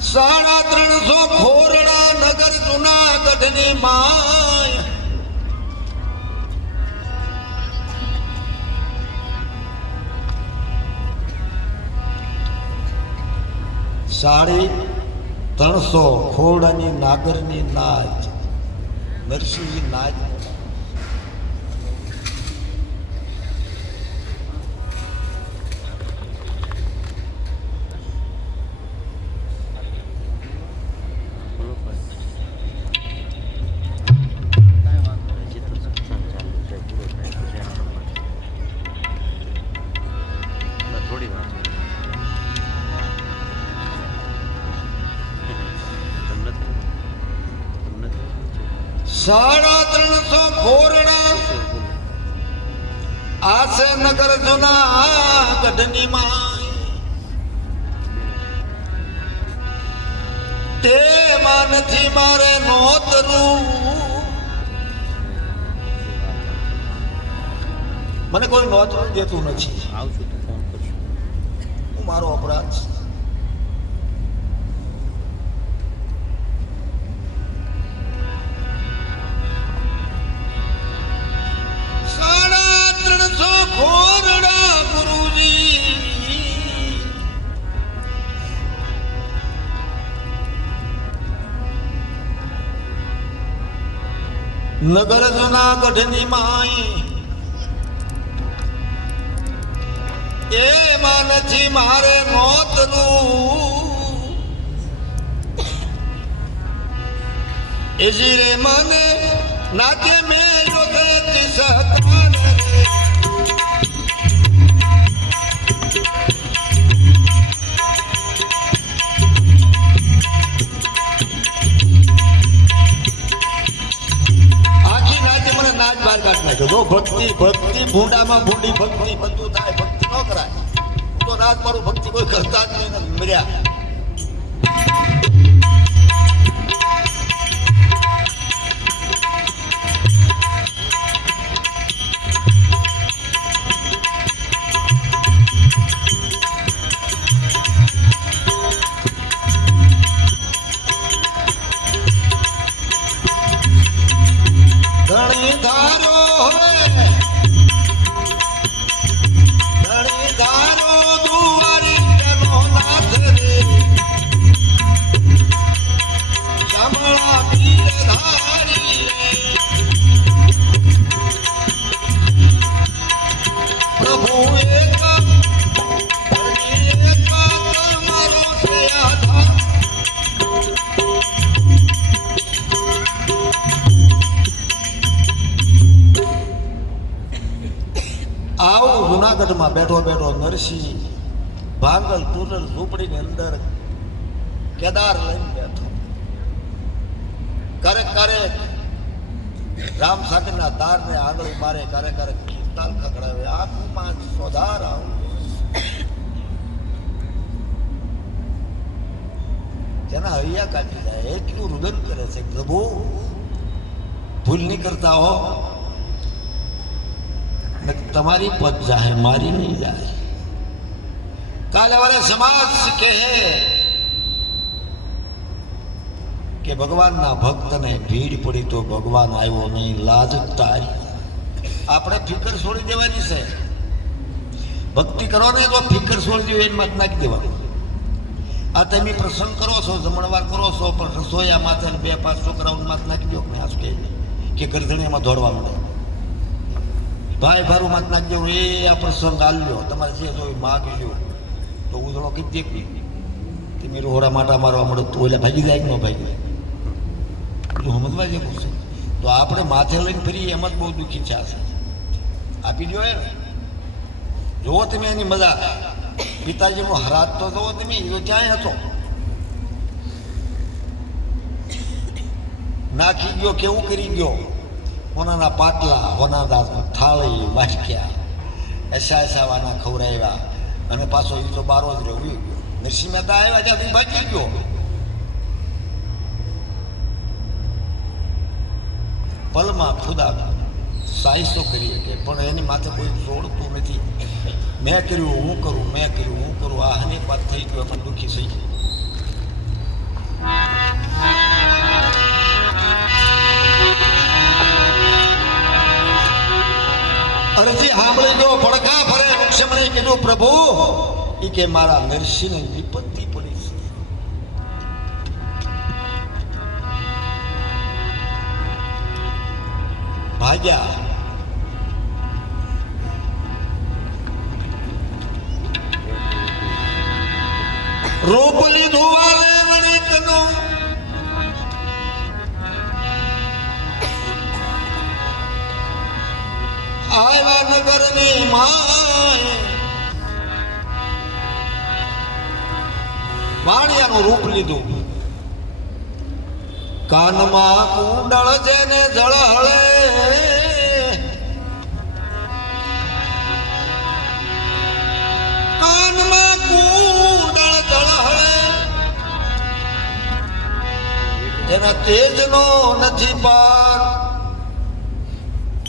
સાડા 300 ખોરડા નગર જુનાગઢની માય, સાડી 300 ખોરડાની નાગરની નાચ નરસિંહજી નાચ. સાડા 300 ખોરડા આસે નગર જુનાગઢની માય, તે માં નથી મારે નોતરું. મને કોઈ નોતરું દેતું નથી. હું મારો અપરાધ છે. ખોરડા ગુરુજી નગર જુનાગઢની માય, એ માં નથી મારે નોતરું. એજી રે મને નાકે મેલો દેતી સતાન રે નાચ બાર કાઢ નાખ્યો. જો ભક્તિ ભક્તિ ભૂંડામાં ભૂંડી ભક્તિ બધું થાય, ભક્તિ ન કરાય. હું તો નાચ મારું ભક્તિ કોઈ કરતા જ નહીં મર્યા. ધણી ધારો હવે ધણી ધારો દુવારી તેનો નાથ રે શામળા વીરધારી રે પ્રભુ એક મારો છે આધાર. આવું જુનાગઢમાં બેઠો બેઠો નરસિંહ ભાંગલ તુરલ ઝૂંપડીની અંદર કેદાર લઈને બેઠો. ક્યારેક ક્યારેક રામ સાગરના તારને આંગળી મારે, ક્યારેક ક્યારેક તાલ ખકડાવે. આંખમાં સોધાર આવું જેના હૈયા કાઢી જાય એટલું રુદન કરે છે. પ્રભુ ભૂલ નહીં કરતા હો, તમારી પદ જાહે, મારી નહીં જાય. કાલે વાળે સમાજ કહે કે ભગવાનના ભક્તને ભીડ પડી તો ભગવાન આવ્યો નહીં, લાજ તારી. આપણે ફિકર છોડી દેવાની છે. ભક્તિ કરો ને તો ફિકર છોડી દેવી, એની માથે નાખી દેવાનું. આ તમે પ્રસંગ કરો છો, જમણવાર કરો છો, પણ રસોયા માથે 2-5 છોકરાઓને માથે નાખી દો કે ગરધણીમાં દોડવા મળે. ભાઈ ભારું માથે નાખી દેવું, એ આ પ્રસંગ આલ્યો તમારે જે જોઈ માગી તો ઉધળો કઈ દેખી તમે રોહડા માટા મારવા મળો તો એટલે ભાગી જાય કે ન ભાગી જાય, બધું સમજવા જેવું છે. તો આપણે માથે લઈને ફરી એમ જ બહુ દુઃખી છે. આપી દો ને, જુઓ તમે એની મજા. પિતાજીનો હરાત તો જુઓ તમે, એ ક્યાંય હતો, નાખી ગયો, કેવું કરી ગયો. હોનાના પાટલા, હોનાના થાળી, વાટક્યા, એસાવાના ખવડાવ્યા, અને પાછો એ તો બારો જ રહ્યો. નરસિંહ મહેતા આવ્યા ત્યાંથી ભાગી ગયો. પલમાં ખુદા સાહિસો કરી શકે, પણ એની માથે કોઈ જોડતું નથી. મેં કર્યું હું કરું, મેં કર્યું હું કરું. આ હની વાત થઈ ગયો, એમાં દુઃખી થઈ ગયું. અરજી સાંભળી ગયો, પડખા ફરે. લક્ષ્મણે કીધું પ્રભુ, એ કે મારા નરસિંહને વિપત્તિ પડી છે. ભાગ્યા. રૂપ લીધું વાલે વણિકનું, આવ્યા નગરની માય. વાણિયાનું રૂપ લીધું. કાનમાં કુંડળ જેને જળહળે, કાનમાં કુંડળ જળહળે, જેના તેજનો નથી પાર.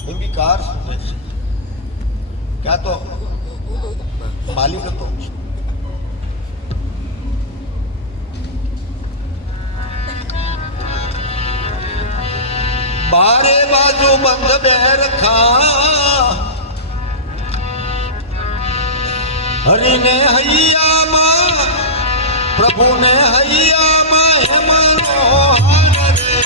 અંગીકાર સુને છે. ક્યાં તો માલિક હતો. બારે બાજુ બંધ બે રખા, હરિને હૈયામાં, પ્રભુને હૈયામાં, હેમનો હાર રે.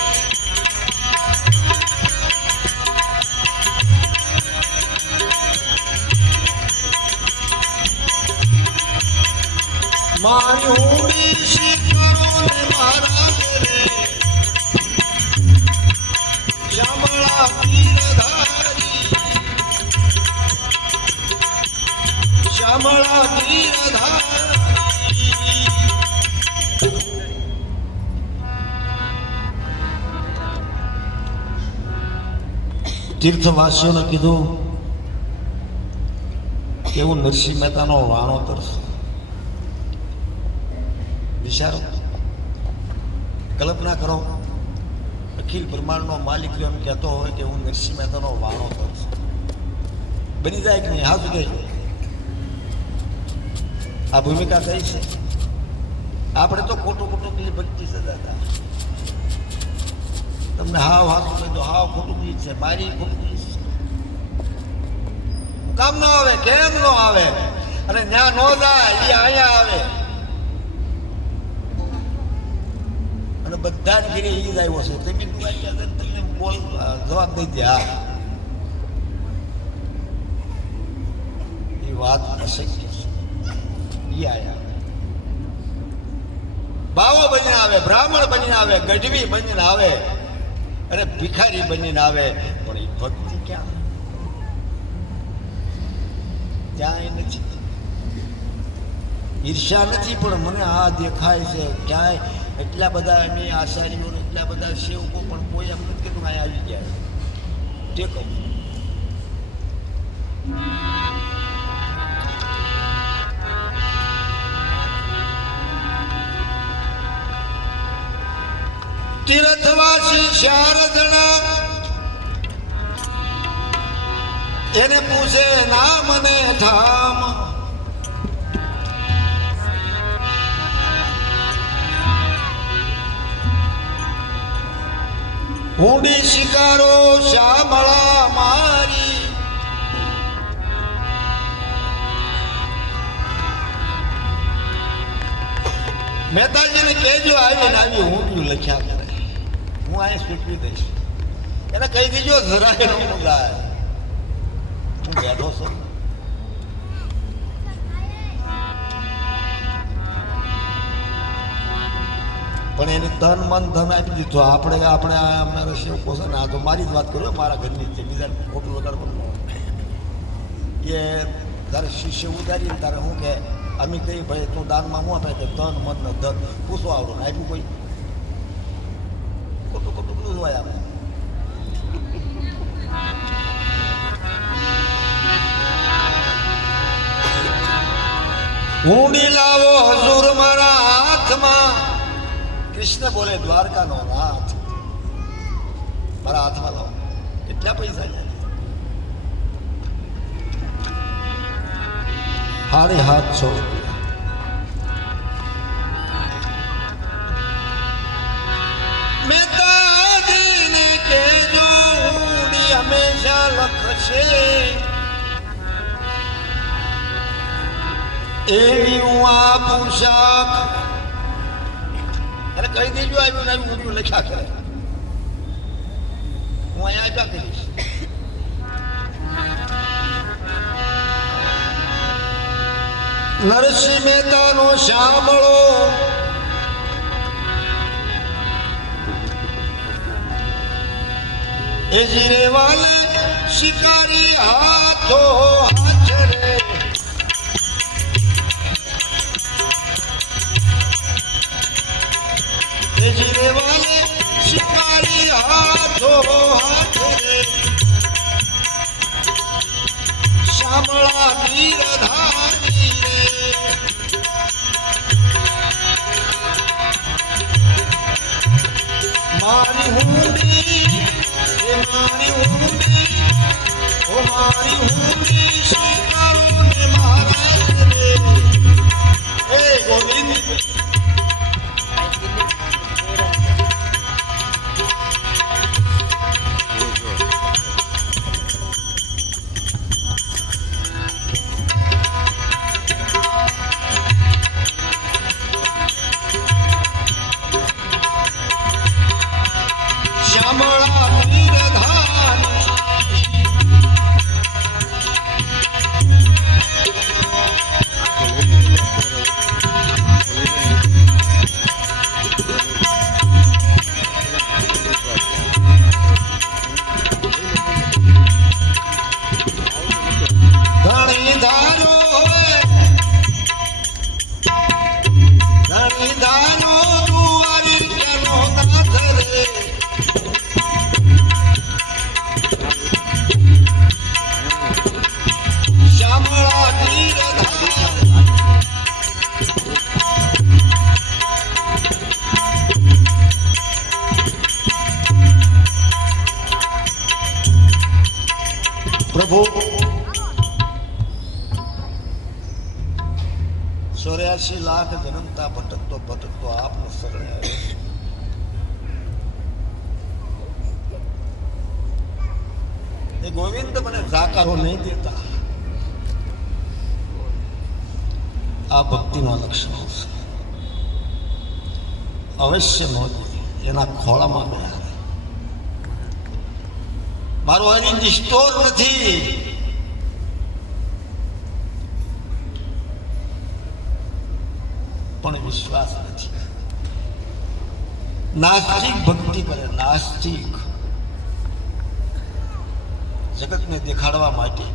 મારી ઊંડી શિખરો ને મારા રે, શ્યામળા તીરધારી, શ્યામળા તીરધારી. તીર્થવાસીઓને કીધું કે હું નરસિંહ મહેતાનો વાણો તરશું. વિચારો, કલ્પના કરો, અખિલ બ્રહ્માંડનો માલિક એમ કહેતો હોય કે હું નરસિંહ મહેતાનો વાણો તરશું. બની જાય કે નહીં? હાથ ગઈ. આ ભૂમિકા થઈ છે. આપણે તો ખોટું ખોટું પેલી ભક્તિ છે દાદા. તમને હાવ હાથું કહી દો, હાવ ખોટું ગીત છે, મારી ખોટું ગીત છે. કામ ન આવે, કેમ ન આવે? અને ત્યાં ન જાય, એ અહીંયા આવે. અને બધા જ ઘરે એ જ આવ્યો છે. તમે તમને બોલ જવાબ દઈ દે. હા, એ વાત અશક્ય છે. એ આયા બાવો બનીને આવે, બ્રાહ્મણ બનીને આવે, ગઢવી બનીને આવે, અને ભિખારી બનીને આવે, પણ એ ભક્તિ ક્યાં? ત્યાં એ નથી. ઈર્ષ્યા નથી, પણ મને આ દેખાય છે ક્યાંય. એટલા બધા અમે આચાર્યો, એટલા બધા સેવકો, પણ કોઈ એમ નથી કીધું અહીંયા આવી ગયા. તે કહું તીર્થવાસી શારદણા એને પૂછે નામ ને ઠામ, ઊંડી શિકારો શ્યામળા મારી, મહેતાજીને કહેજો આવીને આવી ઊંડિયું લખ્યા કરે, હું અહીં સ્વીકરી દઈશ. એને કહી દીજો જરાય ન જાય, હું બેઠો છું. પણ એને તન મન ધન આપી દીધું. આપણે અમારા સેવકો છે ને, આ તો મારી જ વાત કરું, મારા ઘરની છે, બીજા ખોટું લગાડવાનું. એ તારે શિષ્ય ઉતારીને તારે શું કે અમે કહીએ ભાઈ તું દાનમાં શું આપે કે તન મન ને ધન પૂછવા આવડું ને આપ્યું કોઈ ખોટું ખોટું બધું હોય આપણે. ઊંડી લાવો હજુર મારા હાથમાં, કૃષ્ણ બોલે દ્વારકાનો નાથ, મારા હાથમાં લાવો. કેટલા પૈસા જાય? 750 રૂપિયા. મહેતાજીને કહેજો ઊંડી હંમેશા લખશે, એવી હું આપું શાખ. અને કહી દેજો આવ્યું ને ઊંડિયું લખ્યા કરે, હું અહીંયા આપ્યા કરીશ. નરસિંહ મહેતાનો સાંભળો, એ જીરે વાલે શિકારી હાથો હાથ રે, એ જીરે વાલે શિકારી હાથો હાથ રે, શામળા વીરધારી રે, મારી હુંડી એ મારી હુંડી, ઓ મારી હુંડી શિકારો ને મહારાજ રે. એ ગોવિંદ શ્યામળા વીરધારી, ધણી ધારો ધણી ધારો દુઆરી કેનો નાથ રે, શ્યામળા વીરધારી. પ્રભુ 84 લાખ જન્મતા ભટકતો ભટકતો આપને શરણે આવ્યો. એ ગોવિંદ મને જાકારો નહીં દેતા. આ ભક્તિનો લક્ષણ છે. અવશ્ય નોંધે એના ખોળામાં ગયા. મારો હરિ નિષ્ઠોર નથી, પણ વિશ્વાસ નથી. નાસ્તિક ભક્તિ કરે, નાસ્તિક જગતને દેખાડવા માટે.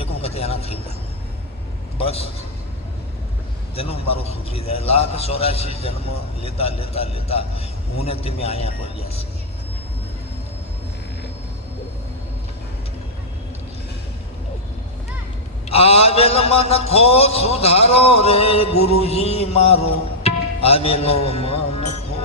એક વખત એના થઈ ગયા, બસ જન્મ મારો સુધરી જાય. 184 જન્મ લેતા લેતા લેતા હું ને તમે અહીંયા પડ્યા છે. આવેલ મનખો સુધારો રે ગુરુજી મારો આવેલો મનખો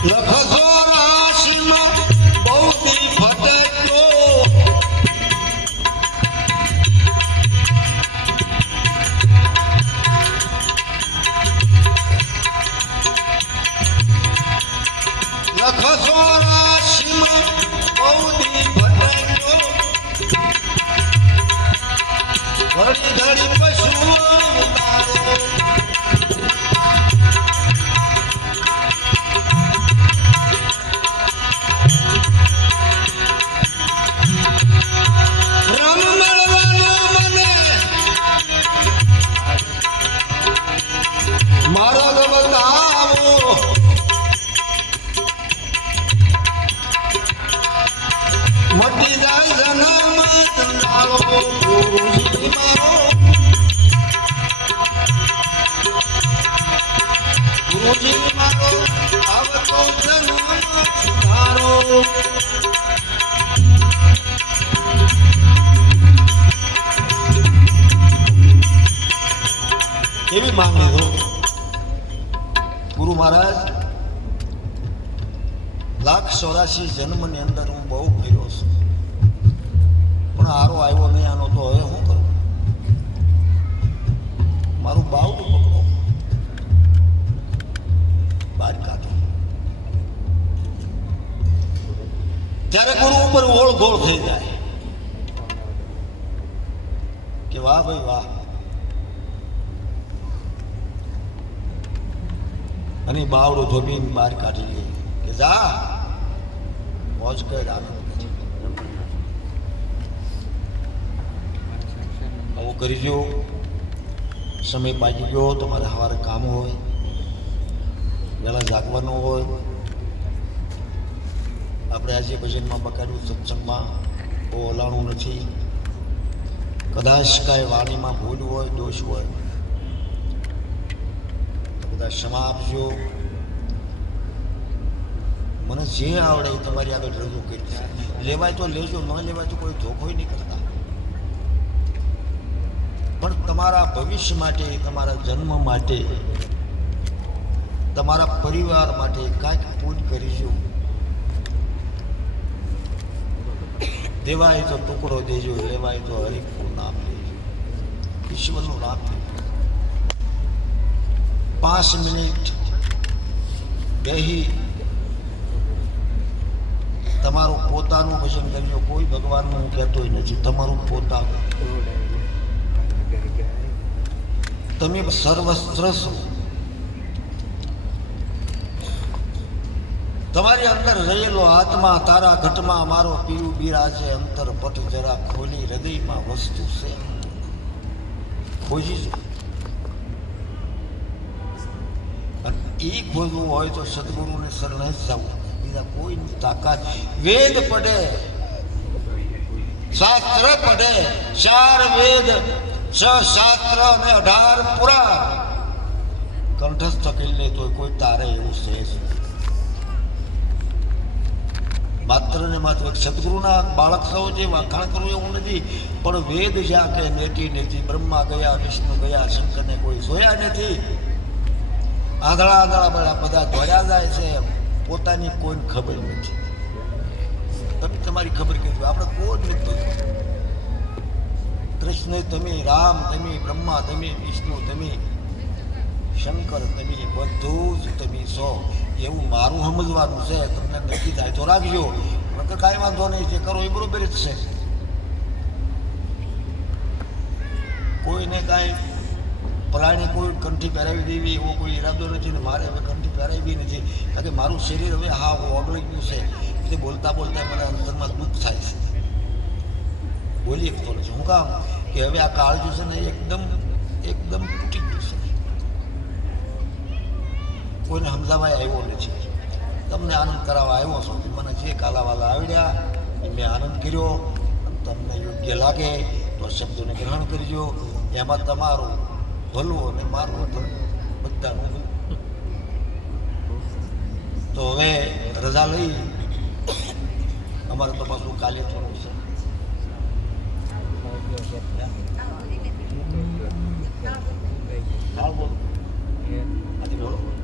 લખજો રાશિમાં બહુથી ભટક્યો લખજો રાશિમાં બહુથી ભટક્યો ઘડી ઘડી પશુ ઉતારો માર્ગ બતાવો મટી જાય જન્મ ચંડાળો ગુરુજી મારો ગુરુજી મારો આવતો જન્મ સુધારો કેવી માંગણી હો ગુરુ મહારાજ 184 જન્મની અંદર હું બહુ ફર્યો છું પણ હારો આવ્યો નહીં આનો તો હવે શું કરું મારું બાવડું પકડો બહાર કાઢો ત્યારે ગુરુ ઉપર ઓળઘોળ થઈ જાય કે વાહ ભાઈ વાહ અને બાવડો ધોબીને બહાર કાઢી લે કે જા મોજ કર આનંદ આવું કરી જો સમય પાકી ગયો તમારે સવારે કામ હોય વહેલા જાગવાનું હોય આપણે આજે ભજનમાં બકાડ્યું સત્સંગમાં બહુ ઓલાણું નથી કદાચ કાંઈ વાણીમાં ભૂલ હોય દોષ હોય બધા ક્ષમા આપજો મને જે આવડે એ તમારી આગળ રજૂ કરી લેવાય તો લેજો ન લેવાય તો કોઈ ધોખો નહીં કરતા પણ તમારા ભવિષ્ય માટે તમારા જન્મ માટે તમારા પરિવાર માટે કાંઈક પૂજ કરીશું દેવાય તો ટુકડો દેજો લેવાય તો હરિકનું નામ લેજો ઈશ્વરનું નામ લેજો 5 મિનિટ બેહી તમારું પોતાનું ભજન કરજો કોઈ ભગવાનનું હું કહેતોય નથી તમારું પોતાનું તમે સર્વસ્ત્ર છો તમારી અંદર રહેલો આત્મા તારા ઘટમાં મારો પીરું બિરાજે અંતર પટ જરા ખોલી હૃદયમાં વસ્તુ છે ખોજી જો એ ખોજવું હોય તો સદગુરુને શરણે જ જવું બીજા કોઈની તાકાત વેદ પડે શાસ્ત્ર પડે 4 વેદ 6 શાસ્ત્ર અને 18 પુરાણ કંઠસ્થ કરી લે તો કોઈ તારે એવું છે માત્ર ને માત્ર સદગુરુના બાળક સૌ જે વખાણ કરવું એવું નથી પણ વેદ જ્યાં કે નેટી નથી બ્રહ્મા ગયા વિષ્ણુ ગયા શંકરને કોઈ જોયા નથી આંધળા બધા દોડ્યા જાય છે પોતાની કોઈને ખબર નથી તમે તમારી ખબર કીધું આપણે કોઈ નથી કૃષ્ણ તમે રામ તમે બ્રહ્મા તમે વિષ્ણુ તમે શંકર તમે બધું જ તમે છો એવું મારું સમજવાનું છે તમને નક્કી થાય તો રાખજો નકર કાંઈ વાંધો નહીં જે કરો એ બરોબર જ છે કોઈને કાંઈ પ્રાણી કોઈ કંઠી પહેરાવી દેવી એવો કોઈ ઈરાદો નથી ને મારે હવે કંઠી પહેરાવી નથી કારણ કે મારું શરીર હવે હા ઓગળી ગયું છે એટલે બોલતા બોલતા મને અંતરમાં દુઃખ થાય છે બોલી શકતો નથી હું કામ કે હવે આ કાળજું છે ને એકદમ તૂટી ગયું છે કોઈને સમજાવાય આવ્યો નથી તમને આનંદ કરાવવા આવ્યો છો મને જે કાલાવાલા આવડ્યા એ મેં આનંદ કર્યો તમને યોગ્ય લાગે તો શબ્દોને ગ્રહણ કરજો એમાં તમારું ભલું અને મારું હતું બધાનું. તો હવે રજા લઈ, અમારે તો પાછું કાલે થોડું છે. હા બોલો, બોલો.